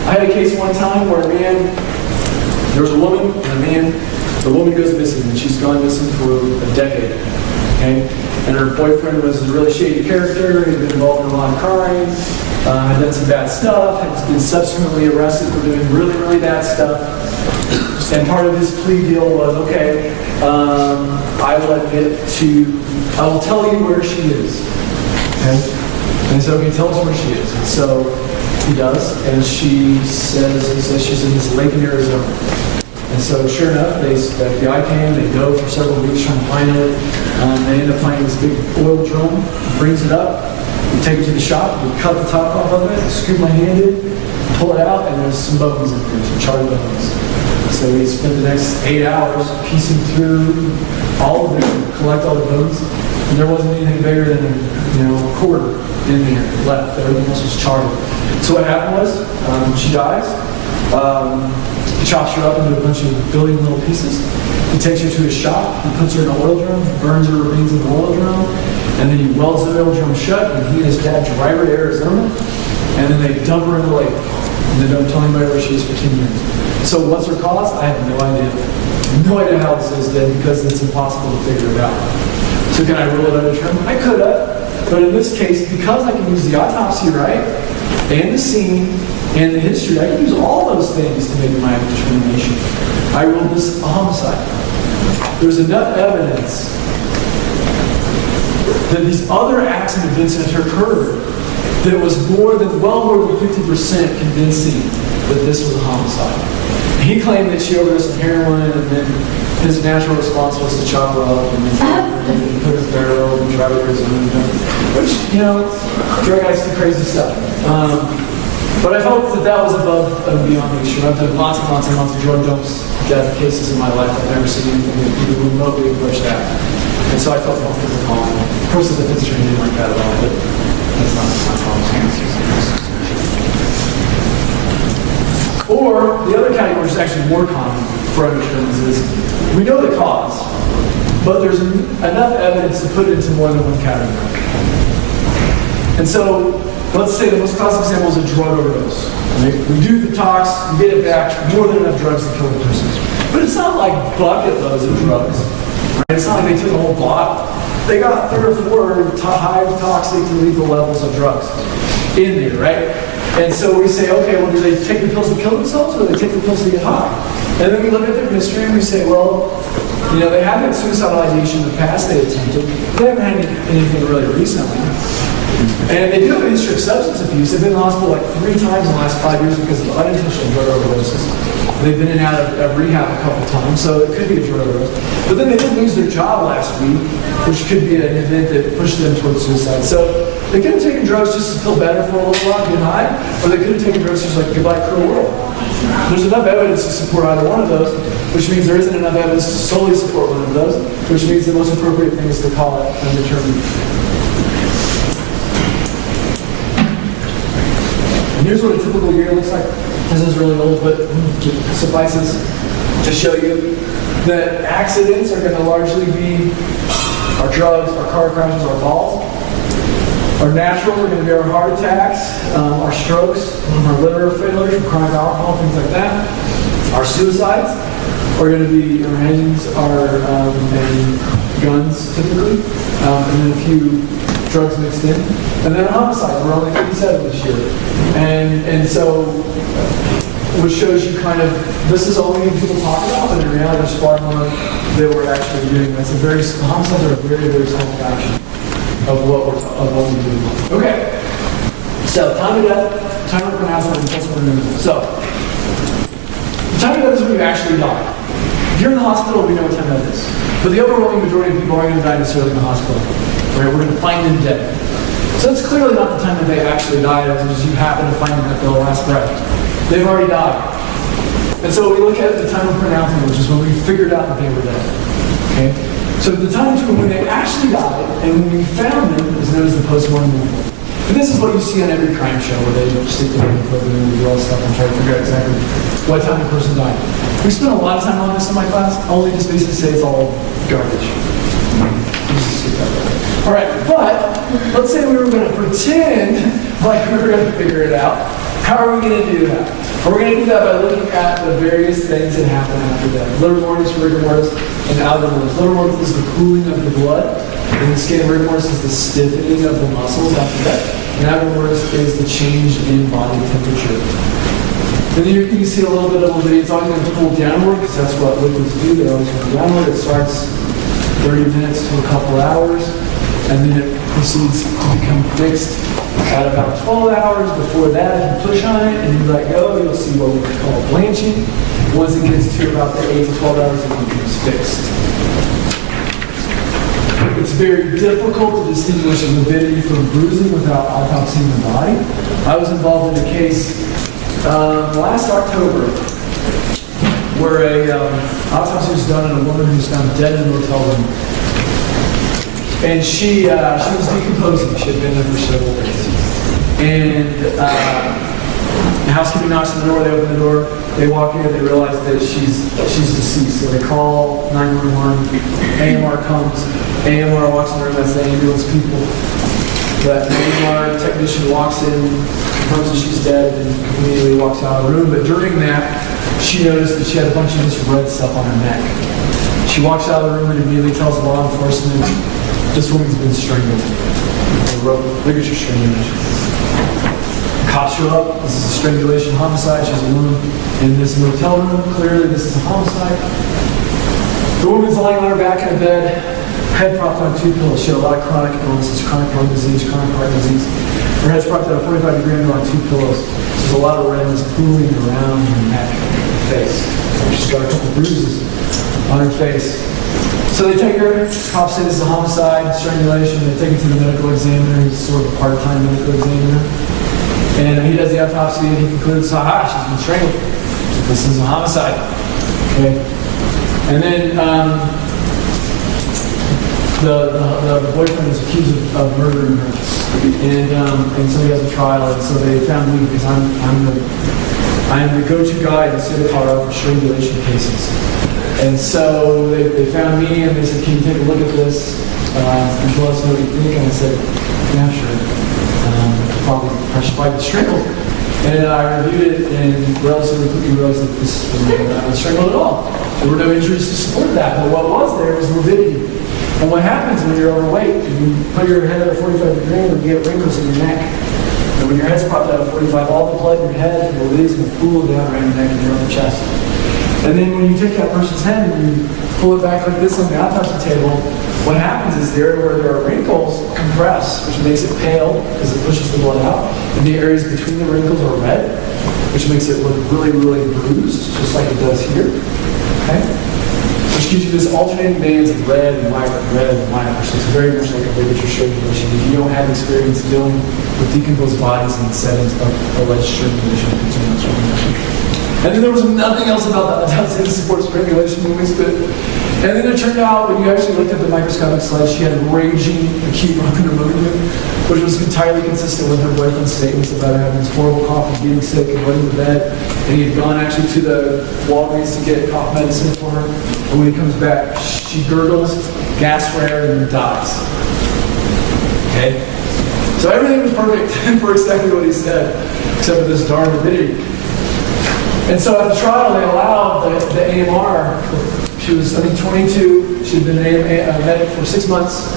I had a case one time where there was a woman and the woman goes missing, and she's gone missing for a decade. Okay? And her boyfriend was a really shady character. He'd been involved in a lot of crime. Had done some bad stuff, had been subsequently arrested for doing really, really bad stuff. And part of his plea deal was, okay, I will tell you where she is. Okay? And so he tells where she is. And so he does, and he says she's in this lake in Arizona. And so sure enough, the FBI came, they dove for several weeks trying to find it. They end up finding this big oil drum, brings it up. We take it to the shop, we cut the top off of it, scoop my hand in, pull it out, and there's some bones in there, some charred bones. So we spent the next 8 hours piecing through all of them, collect all the bones, and there wasn't anything bigger than a quarter in there left. Everything else was charred. So what happened was, she dies. He chops her up into a bunch of billion little pieces. He takes her to his shop, he puts her in an oil drum, burns her remains in the oil drum, and then he welds the oil drum shut, and he and his dad drive her to Arizona, and then they dump her in the lake. And they don't tell anybody where she is for 10 years. So what's her cause? I have no idea. No idea how this is dead because it's impossible to figure it out. So can I rule it undetermined? I could have. But in this case, because I can use the autopsy, right, and the scene, and the history, I can use all those things to make my determination. I ruled this a homicide. There's enough evidence that these other acts and events that occurred that was well more than 50% convincing that this was a homicide. He claimed that she overdosed on heroin, and then his natural response was to chop her up and then put her in a barrel and drive her to his own. Which, drug addicts do crazy stuff. But I felt that was above and beyond the issue. I've done lots and lots and lots of drug dumps, death cases in my life. I've never seen anything that even remotely approached that. And so I felt comfortable calling it. Of course, the defense attorney didn't like that at all, but that's not my problem. Or the other category, which is actually more common for undertones, is we know the cause, but there's enough evidence to put it into more than one category. And so, let's say the most classic example is a drug overdose. Right? We do the tox, we get it back, more than enough drugs to kill the person. But it's not like bucket loads of drugs. Right? It's not like they took a whole bottle. They got 3 or 4 high toxic to lethal levels of drugs in there, right? And so we say, okay, well, do they take the pills to kill themselves, or do they take the pills to get high? And then we look at their history and we say, well, they have had suicidal ideation in the past they attempted. They haven't had anything really recently. And they do have a history of substance abuse. They've been in the hospital like 3 times in the last 5 years because of unintentional drug overdoses. They've been in and out of rehab a couple times, so it could be a drug overdose. But then they did lose their job last week, which could be an event that pushed them towards suicide. So they could have taken drugs just to feel better for a little while, get high, or they could have taken drugs just like goodbye cruel world. There's enough evidence to support either one of those, which means there isn't enough evidence to solely support one of those, which means the most appropriate thing is to call it undetermined. And here's what a typical year looks like. This is really old, but suffices to show you that accidents are going to largely be our drugs, our car crashes, our falls. Our naturals are going to be our heart attacks, our strokes, our liver failures, chronic alcohol, things like that. Our suicides are going to be our hands, and guns, typically, and then a few drugs mixed in. And then homicides, we're only 57 this year. And so, which shows you kind of, this is all people talk about, but in reality there's far more that we're actually doing. Homicides are a very, very small fraction of what we're doing. Okay. So, time of death, time of pronouncement, and postmortem removal. So, the time of death is when you actually die. If you're in the hospital, we know what time that is. But the overwhelming majority of people are going to die necessarily in the hospital. Right? We're going to find them dead. So it's clearly not the time that they actually died, as you happen to find them at their last breath. They've already died. And so we look at the time of pronouncement, which is when we figured out that they were dead. Okay? So the time between when they actually died and when we found them is known as the postmortem removal. And this is what you see on every crime show, where they stick the baby clothes and do all this stuff and try to figure out exactly what time the person died. We spent a lot of time on this in my class, only just basically say it's all garbage. All right, but let's say we were going to pretend like we were going to figure it out. How are we going to do that? We're going to do that by looking at the various things that happen after death. Livor mortis, rigor mortis, and algor mortis. Livor mortis is the cooling of the blood in the skin. Rigor mortis is the stiffening of the muscles after death. And algor mortis is the change in body temperature. Then you can see a little bit of a video. It's always going to cool downward because that's what liquids do. They always go downward. It starts 30 minutes to a couple hours, and then it proceeds to become fixed at about 12 hours. Before that, you push on it and you let go, you'll see what we call blanching. Once it gets to about the 8 to 12 hours, it becomes fixed. It's very difficult to distinguish lividity from bruising without autopsying the body. I was involved in a case last October where a autopsy was done on a woman who was found dead in a hotel room. And she was decomposing. She had been there for several days. And the housekeeping knocks on the door, they open the door, they walk in, they realize that she's deceased. So they call 911, AMR comes, AMR walks in the room, that's the ambulance people. The AMR technician walks in, confirms that she's dead, and immediately walks out of the room. But during that, she noticed that she had a bunch of this red stuff on her neck. She walks out of the room and immediately tells law enforcement, this woman's been strangled. the rope, ligature strangulation. Cops show up. This is a strangulation homicide. She's alone in this motel room. Clearly, this is a homicide. The woman's lying on her back in a bed, head propped on 2 pillows. She had a lot of chronic illnesses, chronic lung disease, chronic heart disease. Her head's propped at a 45-degree angle on 2 pillows. There's a lot of redness pooling around her neck and face. She's got a couple bruises on her face. So they take her, cops say this is a homicide, strangulation. They take her to the medical examiner, who's sort of a part-time medical examiner. And he does the autopsy and he concludes, aha, she's been strangled. This is a homicide. Okay. And then the boyfriend is accused of murdering her. And so he has a trial, and so they found me because I'm the go-to guy in the state of Colorado for strangulation cases. And so they found me and they said, can you take a look at this and let us know what you think? And I said, yeah, sure. Probably strangled. And I reviewed it and relatively quickly realized that this was not strangled at all. There were no injuries to support that. But what was there was morbidity. And what happens when you're overweight, you put your head at a 45-degree angle, you get wrinkles in your neck. And when your head's propped at a 45, all the blood in your head and morbidity is going to pool down around your neck and your upper chest. And then when you take that person's head and you pull it back like this on the autopsy table, what happens is the area where there are wrinkles compress, which makes it pale because it pushes the blood out. And the areas between the wrinkles are red, which makes it look really, really bruised, just like it does here. Okay? Which gives you this alternating bands of red and white, which looks very much like a ligature strangulation. If you don't have experience dealing with decomposed bodies in the settings of alleged strangulation, continuous strangulation. And then there was nothing else about that to support strangulation movies, but and then it turned out when you actually looked at the microscopic slide, she had raging acute pneumonia, which was entirely consistent with her boyfriend's statements about her having this horrible cough and being sick and wetting the bed. And he had gone actually to the Walgreens to get cough medicine for her. And when he comes back, she gurgles, gasps for air, and then dies. Okay? So everything was perfect for exactly what he said, except for this darn morbidity. And so at the trial, they allowed the AMR. She was, 22. She'd been a medic for 6 months.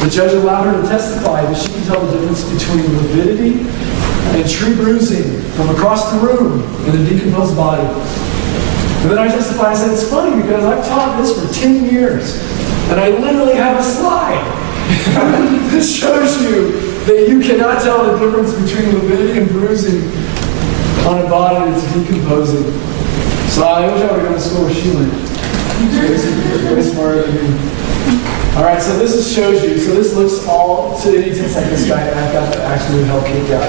The judge allowed her to testify that she could tell the difference between morbidity and true bruising from across the room in a decomposed body. And then I testified and said, it's funny because I've taught this for 10 years, and I literally have a slide. This shows you that you cannot tell the difference between morbidity and bruising on a body that's decomposing. So I wish I would have gone to school where she went. She's way smarter than me. All right, so this shows you. So this looks all to any sense like this guy. I've got the actual hell kicked out.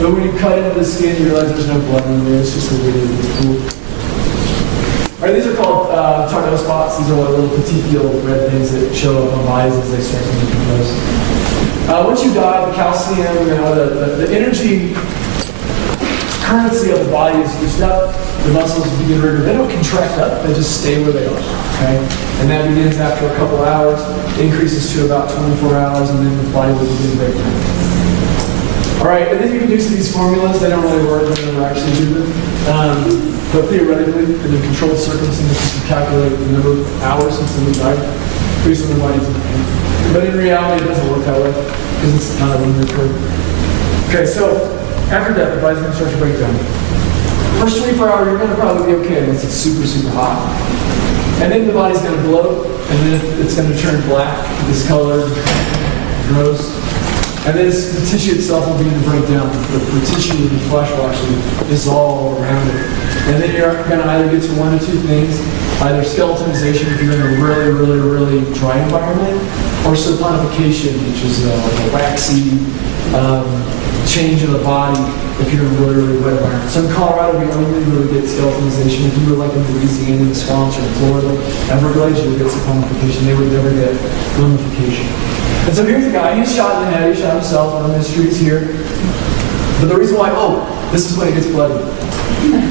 But when you cut into the skin, you realize there's no blood in there. It's just a really cool. All right, these are called tornado spots. These are like little petechial red things that show up on bodies as they start to decompose. Once you die, the calcium, the energy currency of the body is used up. The muscles begin to, they don't contract up, they just stay where they are. Okay? And that begins after a couple hours, increases to about 24 hours, and then the body will begin to break down. All right, and then you can use these formulas. They don't really work when you never actually do them. But theoretically, in the controlled circumstances, you can calculate the number of hours since someone died based on their body's pain. But in reality, it doesn't work that way because it's not a linear curve. Okay, so after death, the body's going to start to break down. First 24 hours, you're going to probably be okay unless it's super, super hot. And then the body's going to bloat, and then it's going to turn black, discolored, gross. And then the tissue itself will begin to break down. The tissue of the flesh will actually dissolve around it. And then you're going to either get to one of two things, either skeletonization if you're in a really, really, really dry environment, or saponification, which is like a waxy change of the body if you're in a really, really wet environment. So in Colorado, we only really get skeletonization. If you were like in Louisiana, in the swamps, or in Florida, Everglades, you would get saponification. They would never get mummification. And so here's the guy, he's shot in the head, he shot himself on the streets here. But the reason why, this is when it gets bloody. We're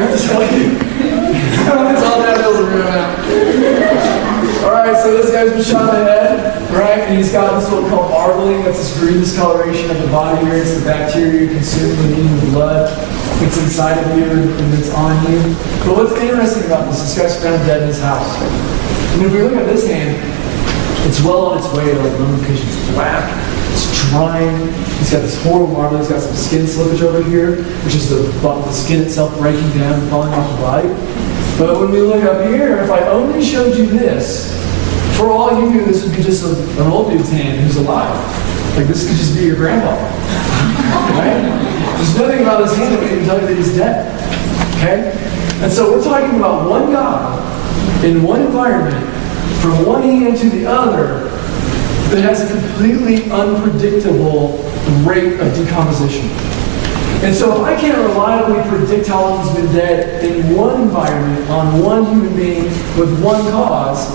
going to tell you. It's all downhill from here on out. All right, so this guy's been shot in the head, right? And he's got this what called marbling. That's this green discoloration of the body here. It's the bacteria consuming and eating the blood. It's inside of you and it's on you. But what's interesting about this guy's found dead in his house. And if we look at this hand, It's well on its way to like mummification. It's black, it's drying. He's got this horrible marble. He's got some skin slippage over here, which is the skin itself breaking down and falling off the body. But when we look up here, if I only showed you this, for all you knew, this would be just an old dude's hand who's alive. Like this could just be your grandpa, right? There's nothing about his hand that can tell you that he's dead, okay? And so we're talking about one God in one environment, from one hand to the other, that has a completely unpredictable rate of decomposition. And so if I can't reliably predict how long he's been dead in one environment, on one human being, with one cause,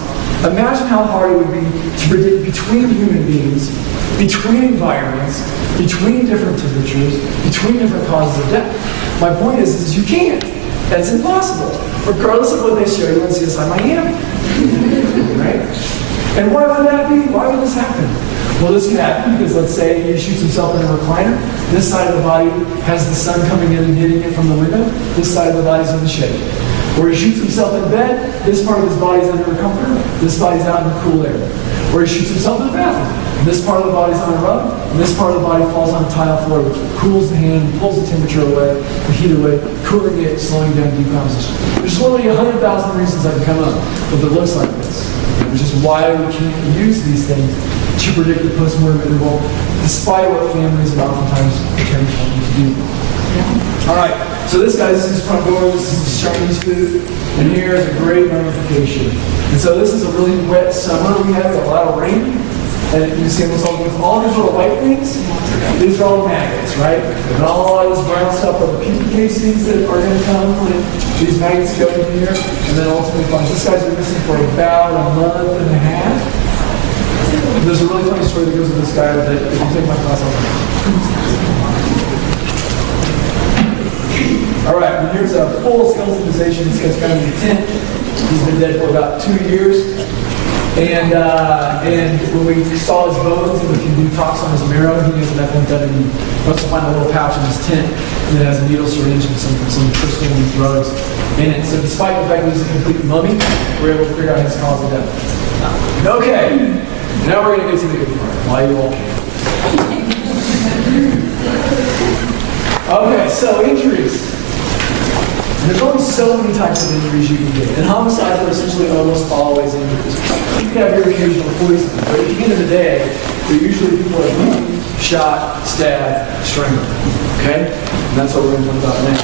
imagine how hard it would be to predict between human beings, between environments, between different temperatures, between different causes of death. My point is you can't. That's impossible, regardless of what they show you on CSI Miami. Right? And why would that be? Why would this happen? Well, this can happen because, let's say, he shoots himself in a recliner. This side of the body has the sun coming in and hitting it from the window. This side of the body's in the shade. Or he shoots himself in bed. This part of his body's under a comforter. This body's out in the cool air. Or he shoots himself in the bathroom. This part of the body's on a rug, and this part of the body falls on a tile floor, which cools the hand, pulls the temperature away, the heat away, cooling it, slowing down decomposition. There's literally 100,000 reasons I can come up with that looks like this, which is why we can't use these things to predict the post-mortem interval, despite what families and oftentimes attorneys want you to do. All right, so this is his front door, this is his Chinese food, and here is a great mummification. And so this is a really wet summer. We have a lot of rain. And you see with all these little white things, these are all maggots, right? And all this brown stuff are the pupa casings that are going to come when these maggots go in here, and then ultimately find this guy's been missing for about a month and a half. There's a really funny story that goes with this guy that if you take my class, All right, and here's a full skeletonization. This guy's found in a tent. He's been dead for about 2 years. And when we saw his bones and we can do talks on his marrow, he has methamphetamine. He wants to find a little pouch in his tent that has a needle syringe and some crystalline drugs in it. So despite the fact that he's a complete mummy, we're able to figure out his cause of death. Okay, now we're going to get to the good part. Why you all can. Okay, so injuries. There's only so many types of injuries you can get. And homicides are essentially almost always injuries. You can have your occasional poison, but at the end of the day, they're usually people that are beaten, shot, stabbed, strangled. Okay? And that's what we're going to talk about now.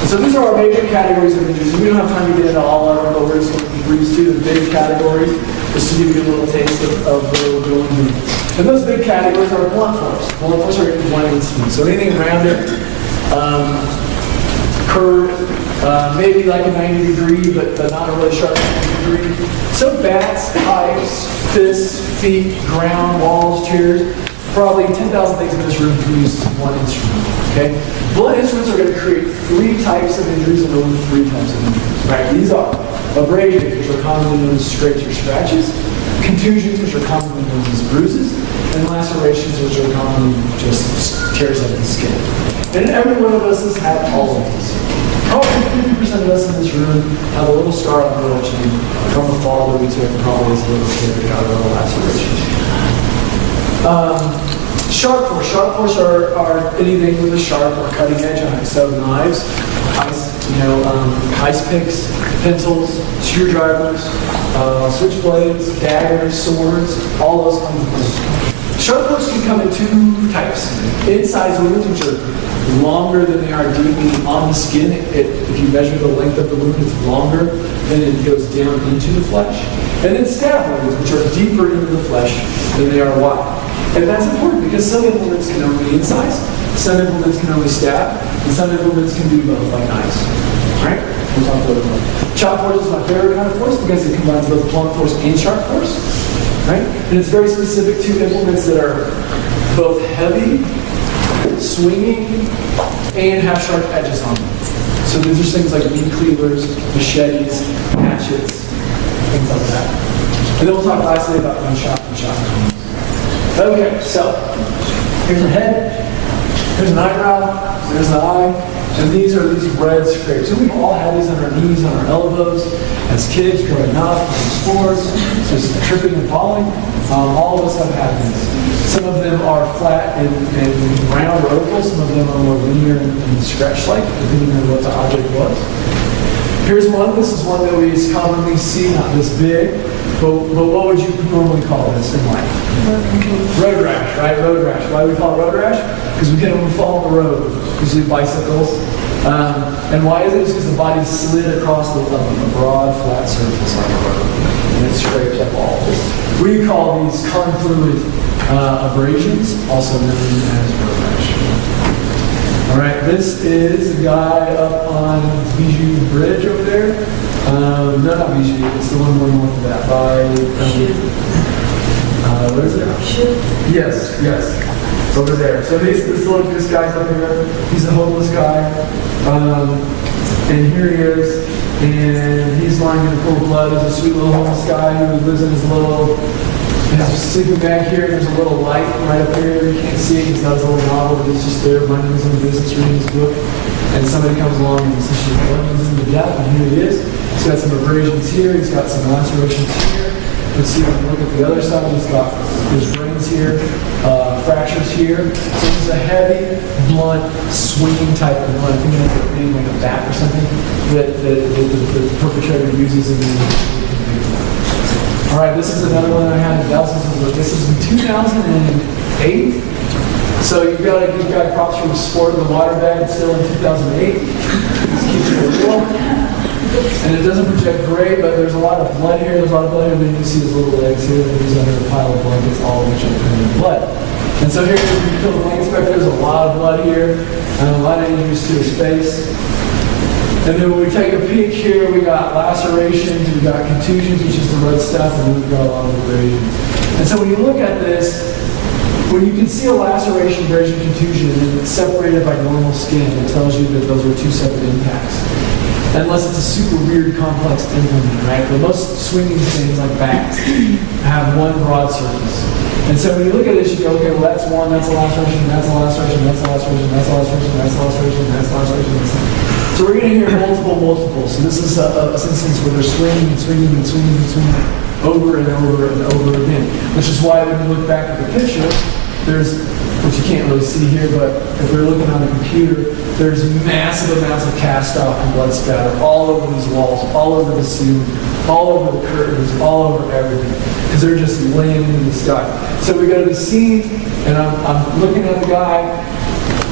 And so these are our major categories of injuries. We don't have time to get into all of them, but we're just going to breeze through the big categories just to give you a little taste of where we're going here. And those big categories are blunt force. Blunt force are going to be blunt instruments. So anything around it, curved, maybe like a 90 degree, but not a really sharp 90 degree. So bats, pipes, fists, feet, ground, walls, chairs, probably 10,000 things in this room can use one instrument. Okay? Blunt instruments are going to create 3 types of injuries and only 3 types of injuries. Right? These are abrasions, which are commonly known as scrapes or scratches, contusions, which are commonly known as bruises, and lacerations, which are commonly just tears of the skin. And every one of us has had all of these. Probably 50% of us in this room have a little scar on the middle chin from a fall that we took probably as a little kid that got a little laceration. Sharp force. Sharp force are anything with a sharp or cutting edge on it. So knives, ice picks, pencils, screwdrivers, switchblades, daggers, swords, all those kinds of things. Sharp force can come in 2 types. Incised wounds, which are longer than they are deep, meaning on the skin. If you measure the length of the wound, it's longer than it goes down into the flesh. And then stab wounds, which are deeper into the flesh than they are wide. And that's important because some implements can only incise, some implements can only stab, and some implements can do both, like knives. Right? We'll talk a little bit more. Chop force is my favorite kind of force because it combines both blunt force and sharp force. Right? And it's very specific to implements that are both heavy, swinging, and have sharp edges on them. So these are things like meat cleavers, machetes, hatchets, things like that. And then we'll talk lastly about gunshot and shotgun. Okay, so here's a head, here's an eyebrow, there's an eye, And these are these red scrapes. And we've all had these on our knees, on our elbows, as kids growing up, playing sports, just tripping and falling. All of us have had these. Some of them are flat and round or oval. Some of them are more linear and stretch-like, depending on what the object was. Here's one. This is one that we commonly see, not this big, but what would you normally call this in life? Road rash, right? Road rash. Why do we call it road rash? Because we get them fall on the road, usually bicycles. And why is it? It's because the body slid across a broad, flat surface like a road, and it scrapes up all. We call these confluent abrasions, also known as road rash. All right, this is a guy up on Bijou Bridge over there. No, not Bijou, it's the one more north of that. By, what is it? Yes. It's over there. So this guy's up here. He's a homeless guy. And here he is. And he's lying in a pool of blood. He's a sweet little homeless guy who lives in his sleeping bag here. There's a little light right up here. You can't see it. He's got his little novel, but he's just there minding his own business, reading his book. And somebody comes along and essentially plunges him to death. And here he is. He's got some abrasions here. He's got some lacerations here. Let's see if we look at the other side. He's got his brains here, fractures here. So this is a heavy, blunt, swinging type of one. I think it's like a bat or something that the perpetrator uses in the. All right, this is another one I had in Dallas. This is in 2008. So you've got props from sport in the water bag still in 2008. This keeps you real. And it doesn't project great, but there's a lot of blood here. There's a lot of blood here. Then you see his little legs here. And he's under a pile of blankets, all of which are covered in blood. And so here, when you kill the blanket spec, there's a lot of blood here, and a lot of injuries to his face. And then when we take a peek here, we got lacerations, we got contusions, which is the red stuff, and we've got a lot of abrasions. And so when you look at this, when you can see a laceration, abrasion, contusion, and it's separated by normal skin, it tells you that those are two separate impacts. Unless it's a super weird, complex implement, right? But most swinging things like bats have one broad surface. And so when you look at this, you go, okay, well, that's one, that's a laceration, that's a laceration, that's a laceration, that's a laceration, that's a laceration, that's a laceration, that's a laceration. So we're going to hear multiple. So this is a instance where they're swinging and swinging and swinging and swinging over and over and over again. Which is why when you look back at the picture, there's, which you can't really see here, but if we're looking on the computer, there's massive amounts of cast off and blood spatter all over these walls, all over the ceiling, all over the curtains, all over everything. Because they're just laying in the sky. So we go to the scene, and I'm looking at the guy.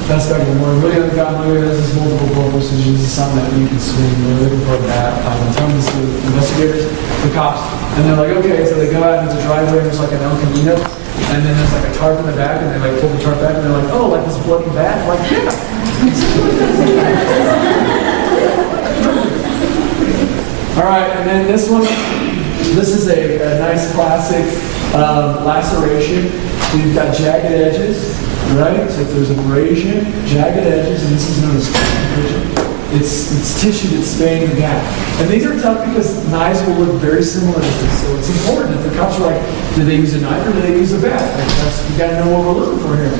That's back in the morning. Looking at the guy, this is multiple blood vessels. This is something that you can swing. We're looking for a bat. I'm telling this to the investigators, the cops, and they're like, okay. So they go out, and there's a driveway, and there's like an El Camino, and then there's like a tarp in the back, and they like pull the tarp back, and they're like, oh, like this bloody bat? I'm like, yeah. All right, and then this one. This is a nice classic laceration. We've got jagged edges. Right? So if there's abrasion, jagged edges, and this is known as abrasion. It's tissue that's staying the gap. And these are tough because knives will look very similar to this. So it's important. If the cops are like, did they use a knife or did they use a bat? Like you got to know what we're looking for here.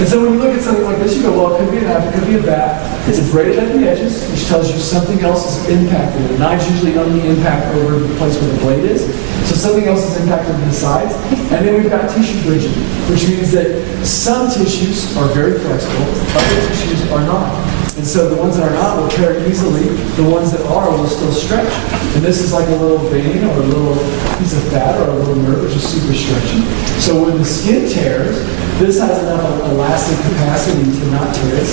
And so when you look at something like this, you go, well, it could be a knife, it could be a bat. It's abraded at the edges, which tells you something else is impacted. The knives usually only impact over the place where the blade is. So something else is impacted on the sides. And then we've got tissue bridging, which means that some tissues are very flexible, other tissues are not. And so the ones that are not will tear easily, the ones that are will still stretch. And this is like a little vein or a little piece of fat or a little nerve, which is super stretchy. So when the skin tears, this has enough elastic capacity to not tear it.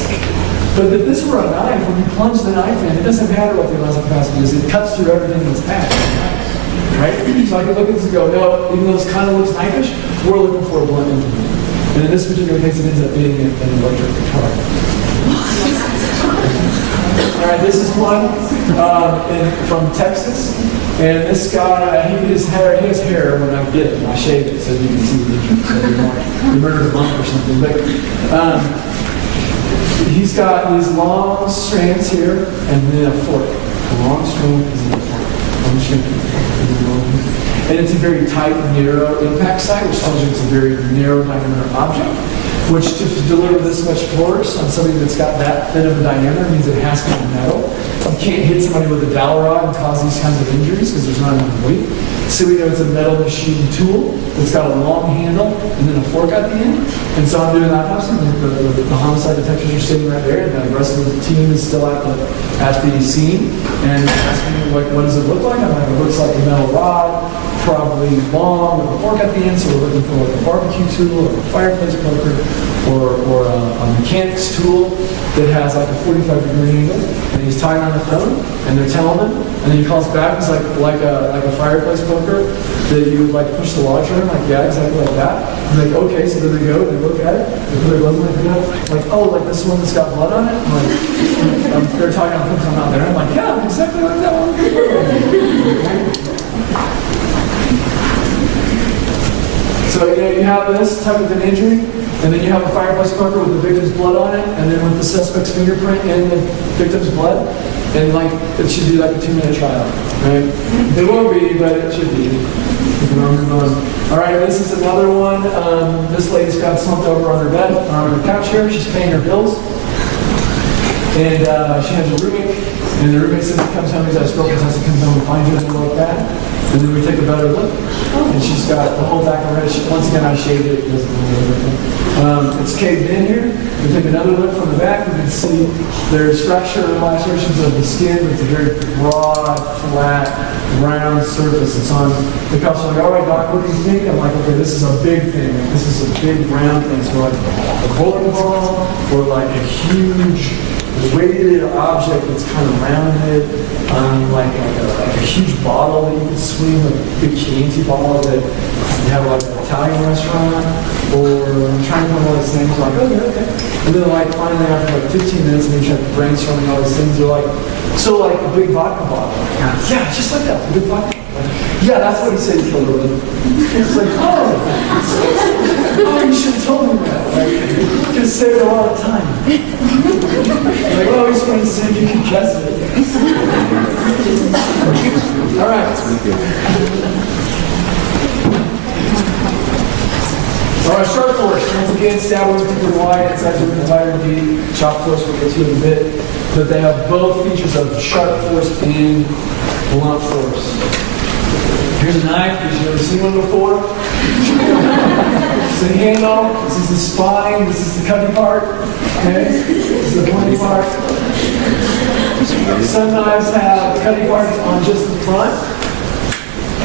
But if this were a knife, when you plunge the knife in, it doesn't matter what the elastic capacity is, it cuts through everything in its path. Right? So I can look at this and go, no, even though this kind of looks knife-ish, we're looking for a blunt implement. And in this particular case, it ends up being an electric guitar. All right, this is one from Texas. And this guy, he has hair when I get it, and I shave it so you can see the difference. He murdered a monk or something. But he's got these long strands here and then a fork. A long strand is in the fork. Long strand. And it's a very tight, narrow impact site, which tells you it's a very narrow diameter object. which to deliver this much force on something that's got that thin of a diameter means it has to be metal. You can't hit somebody with a dowel rod and cause these kinds of injuries because there's not enough weight. So we know it's a metal machine tool that's got a long handle and then a fork at the end. And so I'm doing autopsy. The homicide detectives are sitting right there, and the rest of the team is still at the scene. And asking me, like, what does it look like? I'm like, it looks like a metal rod, probably long with a fork at the end. So we're looking for like a barbecue tool or a fireplace poker or a mechanic's tool that has like a 45-degree angle. And he's tying on the phone, and they're telling him, and then he calls back. He's like a fireplace poker that you would like push the launcher in, like, yeah, exactly like that. And like, okay, so then they go, they look at it, they put their gloves on, like, oh, like this one that's got blood on it. I'm like, they're talking on the phone, I'm out there. I'm like, yeah, exactly like that one. So you have this type of an injury, and then you have a fireplace poker with the victim's blood on it, and then with the suspect's fingerprint in the victim's blood, and like it should be like a 2-minute trial, right? It won't be, but it should be. All right, this is another one. This lady's got slumped over on her bed, on her couch here. She's paying her bills, and she has a roommate. And the roommate says he comes home, he's at a stroke, and he comes home and finds her like that. And then we take a better look, and she's got the whole back of her head. Once again, I shaved it. It doesn't really look. It's caved in here. We take another look from the back. We can see there's fracture and lacerations of the skin. It's a very broad, flat, round surface. It's on. The cops are like, all right, doc, what do you think? I'm like, okay, this is a big thing. This is a big round thing. So like a bowling ball or like a huge weighted object that's kind of rounded, like a huge bottle that you can swing, like a big Chianti bottle that you have like an Italian restaurant, or I'm trying to find all these things, like, okay. And then like finally after like 15 minutes, and then you start brainstorming all these things, you're like, so like a big vodka bottle. Yeah, just like that, a big vodka bottle. Yeah, that's what he said he killed her with. It's like, oh, you should have told me that. Like, you could have saved a lot of time. Like, oh, he's trying to say you can guess it. All right. All right, sharp force. Once again, stab wounds particularly wide. It's actually wider deep. Chop force we'll get to in a bit. But they have both features of sharp force and blunt force. Here's a knife, because you've never seen one before. It's a handle, this is the spine, this is the cutting part, okay? This is the pointy part. Some knives have cutting parts on just the front,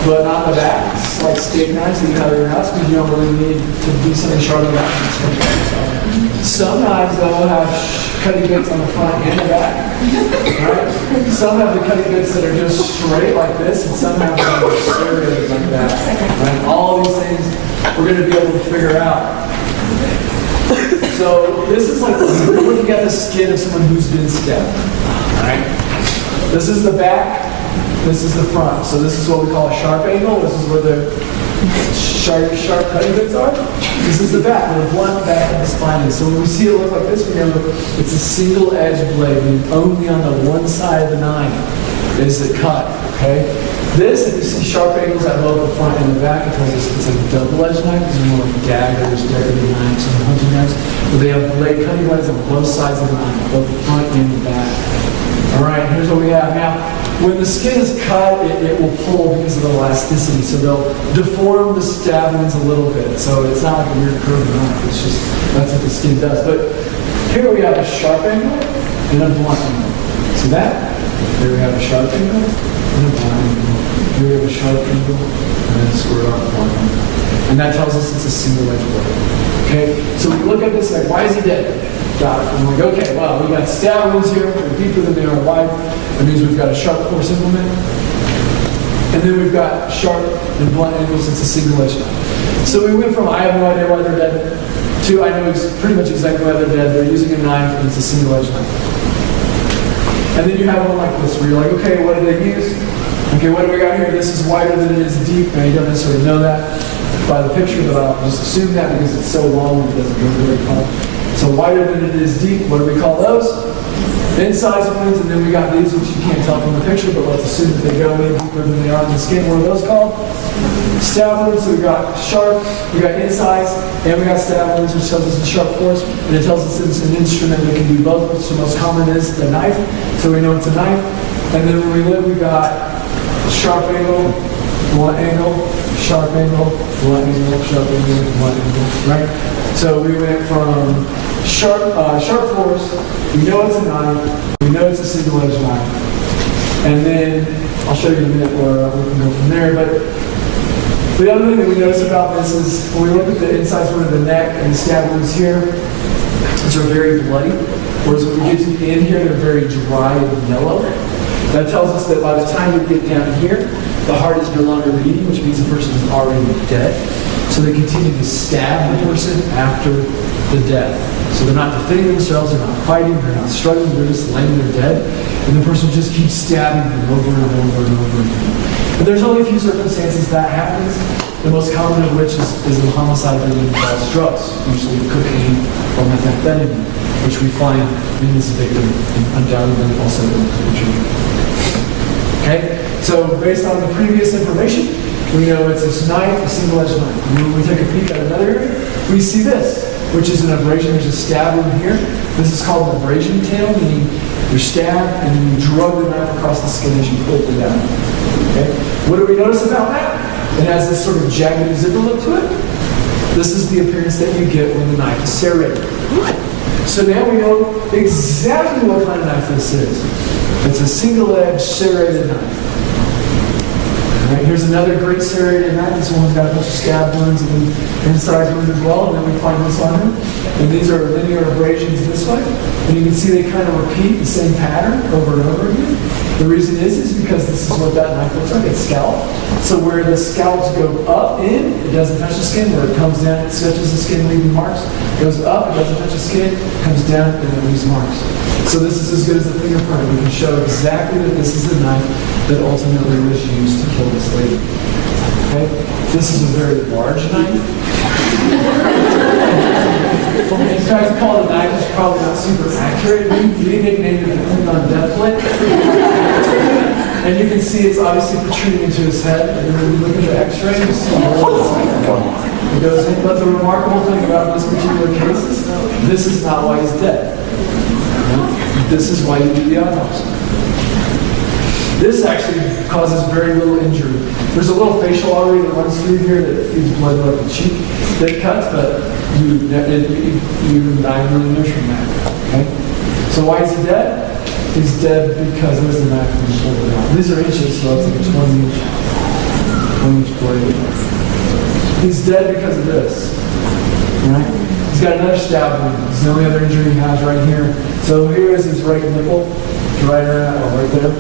but not the back. It's like steak knives that you have in your house, because you don't really need to do something sharp on that. Some knives, though, have cutting bits on the front and the back. Right? Some have the cutting bits that are just straight like this, and some have them serrated like that. Right? All these things we're going to be able to figure out. So this is like we're looking at the skin of someone who's been stabbed. Right? This is the back. This is the front. So this is what we call a sharp angle. This is where the sharp cutting bits are. This is the back, where the blunt back of the spine is. So when we see it look like this, we know it's a single edge blade, and only on the one side of the knife is it cut. Okay? This, if you see sharp angles at both the front and the back, it tells us it's a double-edged knife. These are more like daggers, decorative knives, and hunting knives. But they have blade cutting blades on both sides of the knife, both the front and the back. All right, here's what we have now. When the skin is cut, it will pull because of the elasticity. So they'll deform the stab wounds a little bit. So it's not like a weird curved knife. It's just, that's what the skin does. But here we have a sharp angle and a blunt angle. See that? Here we have a sharp angle and a blunt angle. Here we have a sharp angle and then a squared off blunt angle. And that tells us it's a single edge blade. Okay? So we look at this like, why is he dead? Got it. I'm like, okay, well, we got stab wounds here. They're deeper than they are wide. That means we've got a sharp force implement. And then we've got sharp and blunt angles. It's a single edge knife. So we went from I have no idea why they're dead to I know pretty much exactly why they're dead. They're using a knife and it's a single edge knife. And then you have one like this where you're like, okay, what did they use? Okay, what do we got here? This is wider than it is deep. Now you don't necessarily know that by the picture, but I'll just assume that because it's so long and it doesn't go very far. So wider than it is deep, what do we call those? Incise wounds, and then we got these, which you can't tell from the picture, but let's assume that they go in deeper than they are in the skin. What are those called? Stab wounds. So we got sharp, we got incise, and we got stab wounds, which tells us the sharp force, and it tells us that it's an instrument that can do both, which the most common is the knife. So we know it's a knife. And then when we live, we got sharp angle, blunt angle, sharp angle, blunt angle, sharp angle, blunt angle, right? So we went from sharp force, we know it's a knife, we know it's a single-edged knife. And then, I'll show you in a minute where we can go from there, but the other thing that we notice about this is when we look at the insides wound of the neck and the stab wounds here, which are very bloody, whereas when we get to the end here, they're very dry and yellow. That tells us that by the time we get down here, the heart is no longer beating, which means the person is already dead. So they continue to stab the person after the death. So they're not defending themselves, they're not fighting, they're not struggling, they're just laying there dead. And the person just keeps stabbing them over and over and over again. But there's only a few circumstances that happens, the most common of which is the homicide that involves drugs, usually cocaine or methamphetamine, which we find in this victim and undoubtedly also in the perpetrator. Okay, so based on the previous information, we know it's this knife, a single-edged knife. And when we take a peek at another area, we see this, which is an abrasion. There's a stab wound here. This is called an abrasion tail, meaning you're stabbed and then you drug the knife across the skin as you pull it down. Okay, what do we notice about that? It has this sort of jagged zipper look to it. This is the appearance that you get when the knife is serrated. So now we know exactly what kind of knife this is. It's a single-edged serrated knife. All right, here's another great serrated knife. This one's got a bunch of stab wounds and incise wounds as well. And then we find this on him. And these are linear abrasions this way. And you can see they kind of repeat the same pattern over and over again. The reason is because this is what that knife looks like. It's scalped. So where the scalps go up in, it doesn't touch the skin. Where it comes down, it sketches the skin, leaving marks. It goes up, it doesn't touch the skin. It comes down, and it leaves marks. So this is as good as a fingerprint. We can show exactly that this is the knife that ultimately was used to kill this lady. Okay? This is a very large knife. In fact, to call it a knife is probably not super accurate. We nicknamed it the on death plate. And you can see it's obviously protruding into his head. And then when you look at the x-ray, you see it goes in. But the remarkable thing about this particular case is this is not why he's dead. This is why you do the autopsy. This actually causes very little injury. There's a little facial artery that runs through here that feeds blood to the cheek that cuts, but you die really from that. Okay? So why is he dead? He's dead because there's a knife and pulled it out. These are inches, so it's like a 20-inch blade. He's dead because of this. Right? He's got another stab wound. It's the only other injury he has right here. So here is his right nipple. Right there.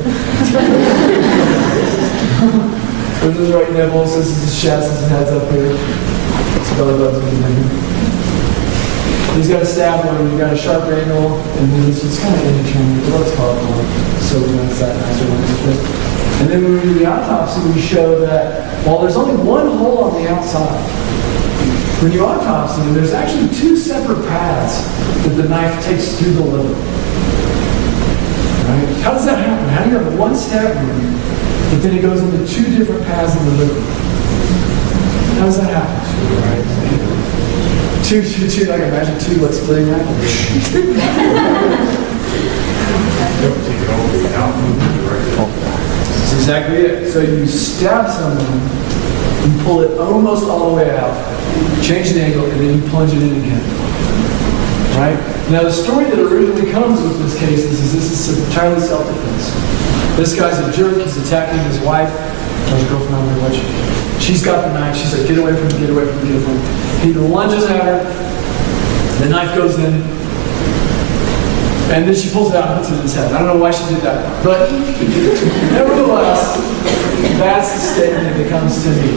There's his right nipple. So this is his chest. His head's up here. His belly button's in here. He's got a stab wound. He's got a sharp angle, and then this is kind of indeterminate. But let's call it one. So we know it's that nicer one. And then when we do the autopsy, we show that while there's only one hole on the outside, when you autopsy, there's actually two separate paths that the knife takes through the liver. Right? How does that happen? How do you have one stab wound, but then it goes into two different paths in the liver? How does that happen? Right? Two, like imagine two, like splitting that. That's exactly it. So you stab someone, you pull it almost all the way out, change the angle, and then you plunge it in again. Right? Now the story that originally comes with this case is this is entirely self-defense. This guy's a jerk, he's attacking his wife, or his girlfriend, I don't know which. She's got the knife, she's like, get away from me, get away from me, get away from me. He lunges at her, the knife goes in, and then she pulls it out and puts it in his head. I don't know why she did that, but nevertheless, that's the statement that comes to me.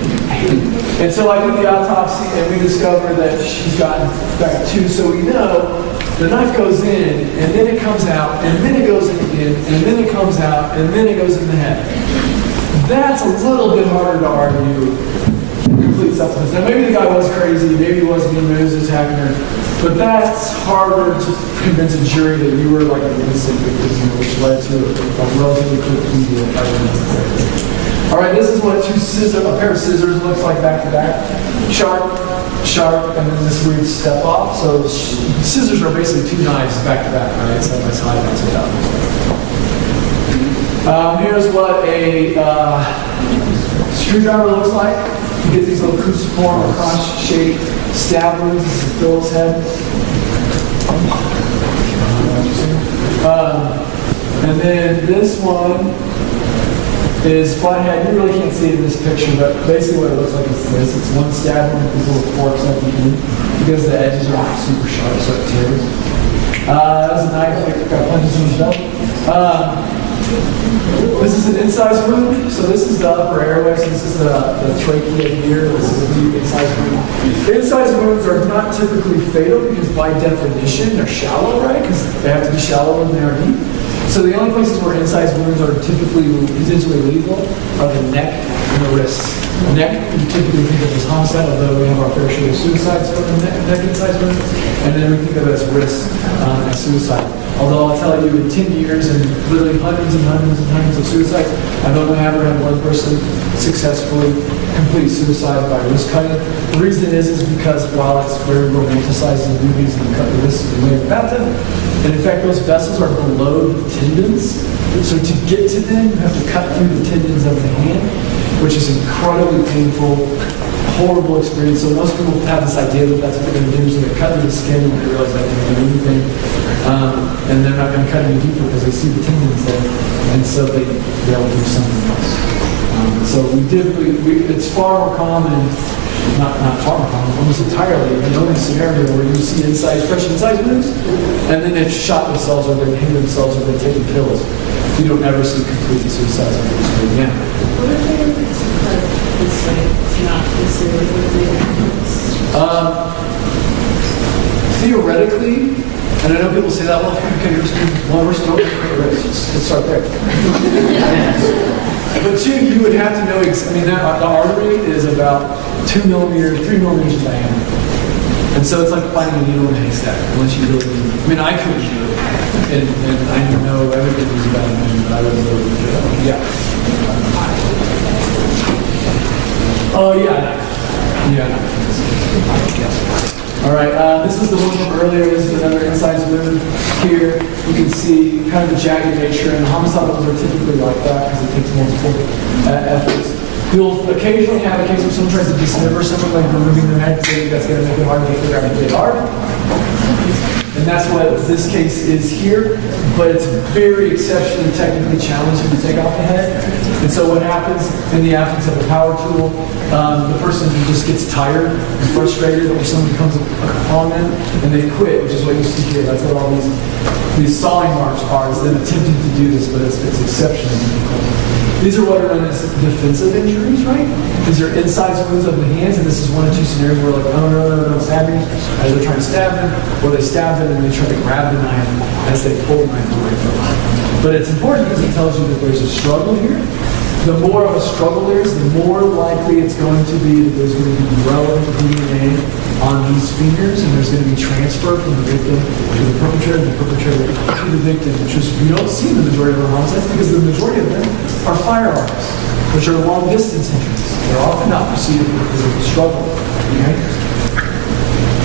And so I do the autopsy, and we discover that she's gotten back too. So we know the knife goes in, and then it comes out, and then it goes in again, and then it comes out, and then it goes in the head. That's a little bit harder to argue complete self-defense. Now, maybe the guy was crazy, maybe he wasn't being was attacking her, but that's harder to convince a jury that you were like an innocent victim, which led to a relatively quick plea deal. All right, this is what a pair of scissors looks like back to back. Sharp, sharp, and then this weird step off. So scissors are basically two knives back to back, right? Side by side, that's what that looks like. Here's what a screwdriver looks like. You get these little cruciform or cross-shaped stab wounds. This is Phil's head. And then this one is flathead. You really can't see it in this picture, but basically what it looks like is this. It's one stab wound with these little forks at the end because the edges are super sharp, so it tears. That's a knife that got punches in his belly. This is an incised wound. So this is the upper airway. So this is the trachea here. This is a deep incised wound. Incised wounds are not typically fatal because by definition they're shallow, right? Because they have to be shallow when they are deep. So the only places where incised wounds are typically potentially lethal are the neck and the wrists. The neck, we typically think of as homicide, although we have our fair share of suicides from the neck incised wounds, and then we think of it as wrist as suicide. Although I'll tell you, in 10 years and literally hundreds and hundreds and hundreds of suicides, I've only ever had one person successfully complete suicide by wrist cutting. The reason is because while it's very romanticized in movies and you cut the wrists in the way of the bathtub, and in fact those vessels are below the tendons, so to get to them you have to cut through the tendons of the hand, which is incredibly painful, horrible experience. So most people have this idea that that's what they're going to do, so they cut through the skin and they realize that they can't do anything. And they're not going to cut any deeper because they see the tendons there, and so they'll do something else. So it's far more common, not far more common, almost entirely the only scenario where you see fresh incised wounds, and then they've shot themselves or they've hanged themselves or they've taken pills. You don't ever see complete suicides again. What if they were this way? It's not this way. Theoretically, and I know people say that, well, okay, we're still let's start there. But two, you would have to know, the artery is about 2 millimeters, 3 millimeters in diameter. And so it's like finding a needle in a haystack, unless you really need it. I couldn't do it. And I know everything was about me, but I wasn't able to do it. Yeah. Oh, yeah. All right, this is the one from earlier. This is another incised wound. Here you can see kind of the jagged nature, and homicide wounds are typically like that because it takes multiple efforts. You'll occasionally have a case where someone tries to dismember someone, like removing their head, saying that's going to make it hard to figure out if they are. And that's what this case is here, but it's very exceptionally technically challenging to take off the head. And so what happens in the absence of a power tool, the person just gets tired and frustrated, or someone comes upon them and they quit, which is what you see here. That's what all these sawing marks are, is them attempting to do this, but it's exceptionally difficult. These are what are known as defensive injuries, right? These are incised wounds of the hands, and this is one of two scenarios where like, no, stab me, as they're trying to stab them, or they stab them and they try to grab the knife as they pull the knife away from them. But it's important because it tells you that there's a struggle here. The more of a struggle there is, the more likely it's going to be that there's going to be relevant DNA on these fingers, and there's going to be transfer from the victim to the perpetrator, and the perpetrator to the victim, which is, we don't see the majority of our homicides because the majority of them are firearms, which are long distance injuries. They're often not preceded because of the struggle. Okay?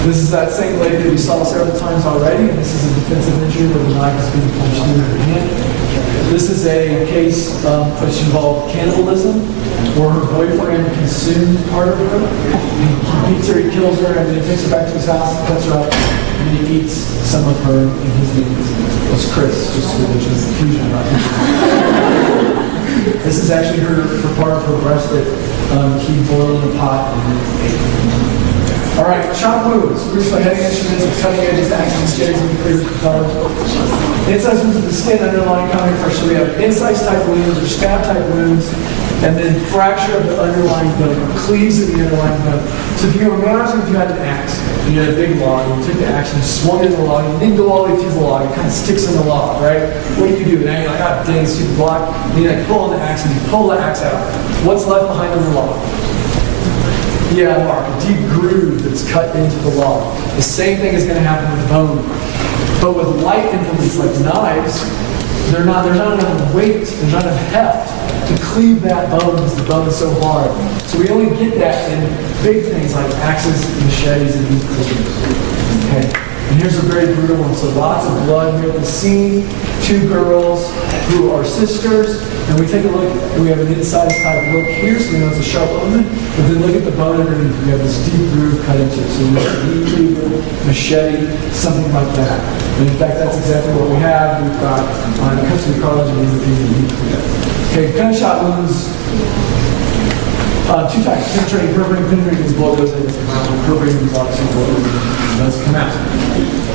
This is that same lady that we saw several times already, and this is a defensive injury where the knife is being punched through her hand. This is a case which involved cannibalism, where her boyfriend consumed part of her. He beats her, he kills her, and then he takes her back to his house, cuts her up, and he eats some of her in his meat. It was Chris, just so there's no confusion about it. This is actually her part of her breast that he boiled in a pot and then ate. All right, shock wounds. Bruised by heavy instruments with cutting edges, action, scares, and clear color. Incised wounds of the skin underlying common pressure. So we have incise type wounds or stab type wounds, and then fracture of the underlying bone, cleaves of the underlying bone. So if you imagine if you had an axe, and you had a big log, and you took the axe and you swung it in the log, and you didn't go all the way through the log, it kind of sticks in the log, right? What do? Now you're like, ah, dang, stupid log. And you like pull on the axe and you pull the axe out. What's left behind on the log? Yeah, Mark, a deep groove that's cut into the log. The same thing is going to happen with bone. But with light implements like knives, there's not enough weight, there's not enough heft to cleave that bone because the bone is so hard. So we only get that in big things like axes, machetes, and these cleavers. Okay. And here's a very brutal one. So lots of blood here at the scene. 2 girls who are sisters. And we take a look, and we have an incised type look here, so we know it's a sharp element. But then look at the bone underneath. We have this deep groove cut into it. So we have a meat cleaver, machete, something like that. And in fact, that's exactly what we have. We've got, when it comes to the cartilage, we have a meat cleaver. Okay, gunshot wounds. 2 types, penetrating, penetrating is blow goes in, perforating is obviously blow does come out.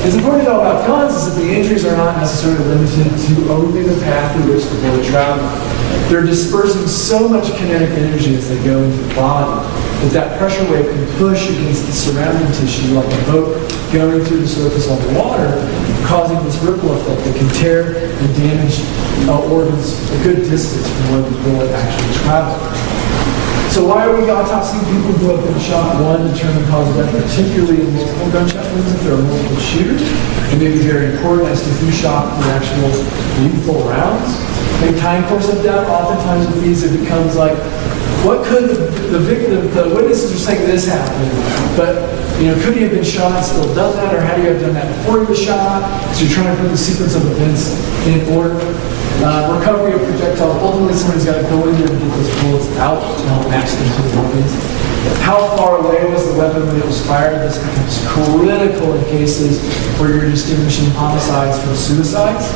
It's important to know about guns is that the injuries are not necessarily limited to only the path through which the bullet traveled. They're dispersing so much kinetic energy as they go into the body that pressure wave can push against the surrounding tissue like a boat going through the surface of the water, causing this ripple effect that can tear and damage organs a good distance from where the bullet actually traveled. So why are we autopsying people who have been shot? One, to determine cause of death, particularly in multiple gunshot wounds if there are multiple shooters. It may be very important as to who shot the actual lethal rounds. And time course of death, oftentimes with these it becomes like, what could the victim, the witnesses are saying this happened, but could he have been shot and still done that, or had he have done that before he was shot? So you're trying to put the sequence of events in order. Recovery of projectiles. Ultimately, somebody's got to go in there and get those bullets out to help match them to the weapons. How far away was the weapon when it was fired? This becomes critical in cases where you're distinguishing homicides from suicides,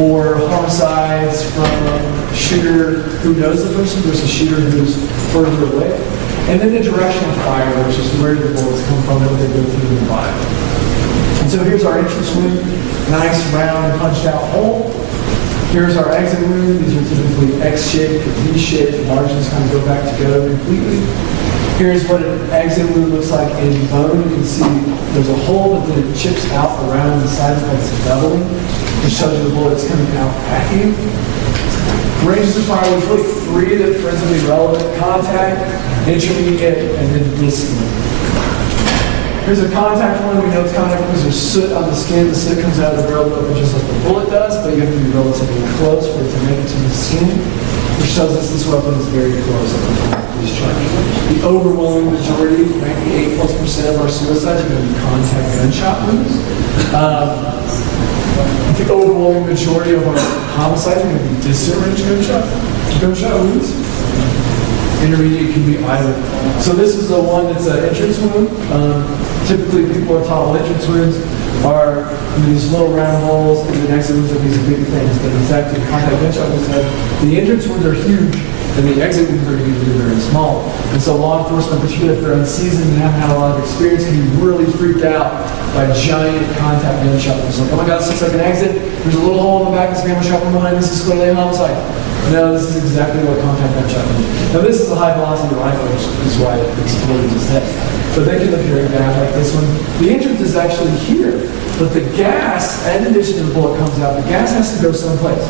or homicides from a shooter who knows the person versus a shooter who's further away. And then the direction of fire, which is where the bullets come from when they go through the body. And so here's our entrance wound. Nice, round, punched out hole. Here's our exit wound. These are typically X-shaped or V-shaped. The margins kind of go back together completely. Here's what an exit wound looks like in bone. You can see there's a hole, but then it chips out around the side of it's beveling, which shows you the bullet's coming out at you. Ranges of fire, there's really 3 that are forensically relevant: contact, intermediate, and then distant. Here's a contact one. We know it's contact because there's soot on the skin. The soot comes out of the barrel open just like the bullet does, but you have to be relatively close for it to make it to the skin, which tells us this weapon is very close at the time of discharge. The overwhelming majority, 98+% of our suicides are going to be contact gunshot wounds. The overwhelming majority of our homicides are going to be distant range gunshot wounds. Intermediate can be either. So this is the one that's an entrance wound. Typically, people are taught entrance wounds are these little round holes, and the exit wounds are these big things. But in fact, in contact gunshot wounds, the entrance wounds are huge, and the exit wounds are usually very small. And so law enforcement, particularly if they're unseasoned and haven't had a lot of experience, can be really freaked out by giant contact gunshot wounds. Like, oh my God, this looks like an exit. There's a little hole in the back. This man was shot from behind. This is clearly a homicide. No, this is exactly what contact gunshot is. Now, this is a high-velocity rifle, which is why it exploded his head. But they can look very bad like this one. The entrance is actually here, but the gas, in addition to the bullet comes out, the gas has to go someplace.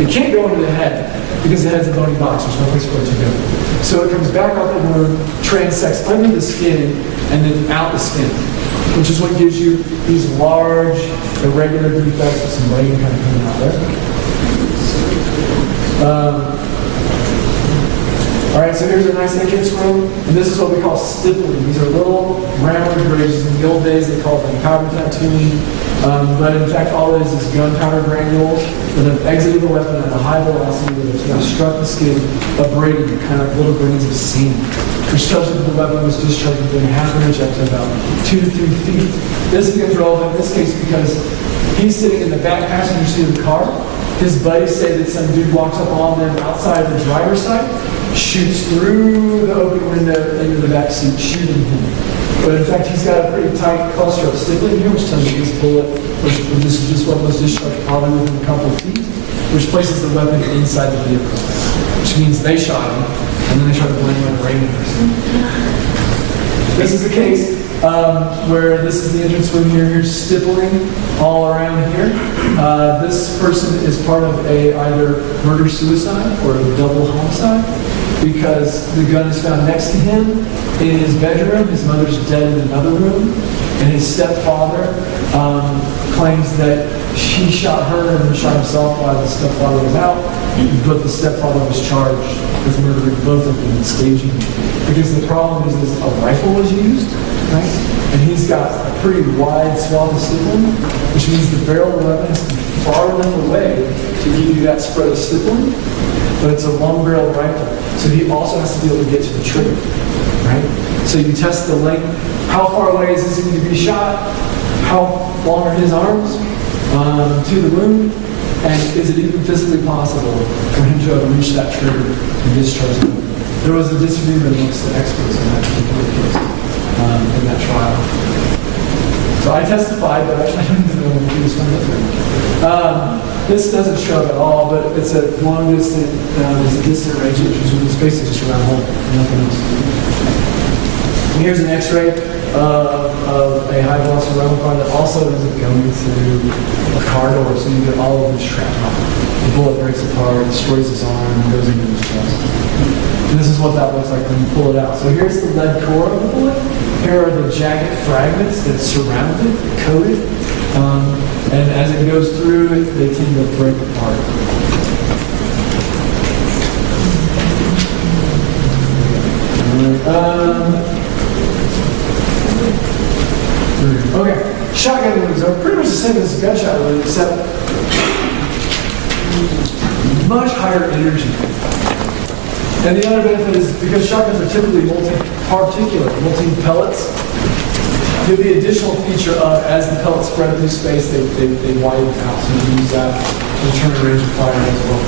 It can't go into the head because the head's a bony box. There's no place for it to go. So it comes back up the wound, transects under the skin, and then out the skin, which is what gives you these large, irregular defects with some brain kind of coming out there. All right, so here's a nice entrance wound, and this is what we call stippling. These are little round abrasions. In the old days, they called them powder tattooing, but in fact, all it is gunpowder granules that have exited the weapon at a high velocity that have struck the skin, abrading it, kind of like little grains of seam, which tells you that the weapon was discharged within half an inch up to about 2 to 3 feet. This becomes relevant in this case because he's sitting in the back passenger seat of the car. His buddies say that some dude walks up on them outside the driver's side, shoots through the open window into the back seat, shooting him. But in fact, he's got a pretty tight cluster of stippling here, which tells you this bullet, this weapon was discharged probably within a couple of feet, which places the weapon inside the vehicle, which means they shot him, and then they tried to blame him on rain. This is the case where this is the entrance wound here. Here's stippling all around here. This person is part of a either murder-suicide or a double homicide. because the gun is found next to him in his bedroom. His mother's dead in another room. And his stepfather claims that he shot her and then shot himself while the stepfather was out. But the stepfather was charged with murdering both of them and staging. Because the problem is a rifle was used, right? And he's got a pretty wide swath of stippling, which means the barrel of the weapon has to be far enough away to give you that spread of stippling. But it's a long-barreled rifle, so he also has to be able to get to the trigger, right? So you test the length. How far away is this going to be shot? How long are his arms to the wound? And is it even physically possible for him to have reached that trigger and discharge the weapon? There was a disagreement amongst the experts in that particular case, in that trial. So I testified, but I didn't know when he was going to This doesn't show up at all, but it's a long distance, it's a distant range, which is basically just around home, nothing else. And here's an X-ray of a high velocity rental car that also ends up going through a car door, so you get all of this shrapnel. The bullet breaks apart, destroys his arm, and goes into his chest. And this is what that looks like when you pull it out. So here's the lead core of the bullet. Here are the jagged fragments that surround it, coat it. And as it goes through, they tend to break apart. Okay, shotgun wounds are pretty much the same as a gunshot wound, except much higher energy. And the other benefit is because shotguns are typically multi-particulate, multi-pellets, you have the additional feature of, as the pellets spread through space, they widen out, so you can use that to determine range of fire as well.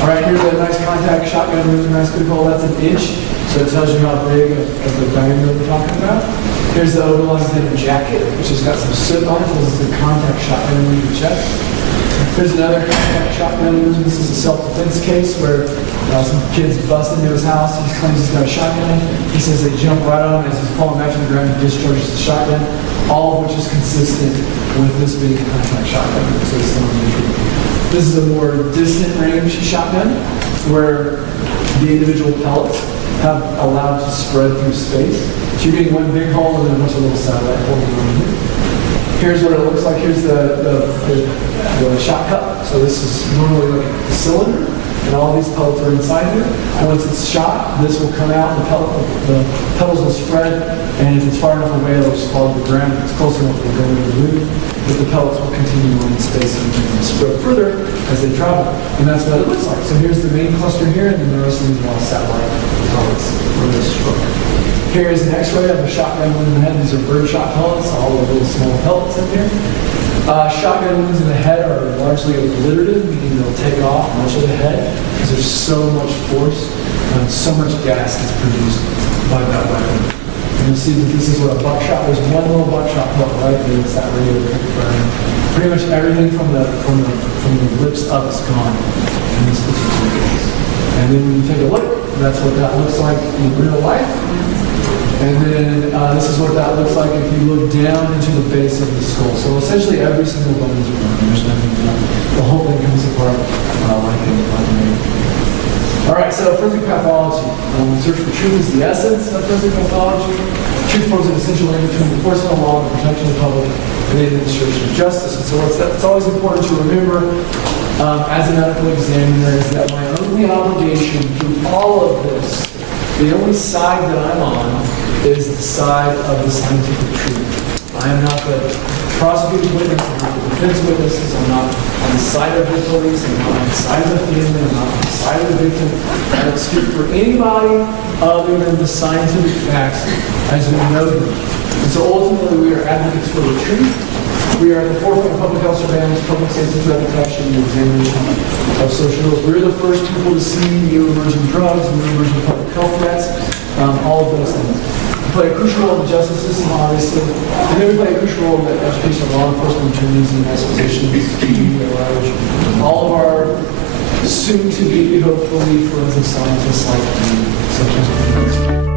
All right, here's a nice contact shotgun wound, nice good hole. That's an inch, so it tells you how big of the diameter we're talking about. Here's the overlying denim jacket, which has got some soot on it. This is a contact shotgun wound in the chest. Here's another contact shotgun wound. This is a self-defense case where some kids bust into his house. He claims he's got a shotgun. He says they jump right on him as he's falling back to the ground and discharges the shotgun, all of which is consistent with this being a contact shotgun. So it's not unusual. This is a more distant range shotgun where the individual pellets have allowed to spread through space. So you're getting one big hole and then a bunch of little satellite holes around here. Here's what it looks like. Here's the shot cup. So this is normally like a cylinder, and all these pellets are inside here. And once it's shot, this will come out, and the petals will spread, and if it's far enough away, it'll just fall to the ground. If it's close enough, it'll go into the wound, but the pellets will continue on in space and spread further as they travel. And that's what it looks like. So here's the main cluster here, and then the rest of these are all satellite pellets from this stroke. Here is an X-ray of a shotgun wound in the head. These are birdshot pellets, all the little small pellets in here. Shotgun wounds in the head are largely obliterative, meaning they'll take off much of the head because there's so much force and so much gas that's produced by that weapon. And you'll see that this is what a buckshot. There's one little buckshot pellet right there. It's that radio burn. Pretty much everything from the lips up is gone in this particular case. And then when you take a look, that's what that looks like in real life. And then this is what that looks like if you look down into the base of the skull. So essentially every single bone is broken. There's nothing done. The whole thing comes apart like a all right, so forensic pathology. Search for truth is the essence of forensic pathology. Truth forms an essential link between enforcement of law and the protection of the public and the administration of justice. And so it's always important to remember as a medical examiner is that my only obligation through all of this, the only side that I'm on is the side of the scientific truth. I am not the prosecutor's witness, I'm not the defense witnesses, I'm not on the side of the police, I'm not on the side of the family, I'm not on the side of the victim. I don't speak for anybody other than the scientific facts as we know them. And so ultimately we are advocates for the truth. We are at the forefront of public health surveillance, public safety threat detection, and examination of social ills. We're the first people to see new emerging drugs, new emerging public health threats, all of those things. We play a crucial role in the justice system, obviously, and then we play a crucial role in the education of law enforcement attorneys and expositions, media large, all of our soon-to-be, hopefully, forensic scientists like me. So,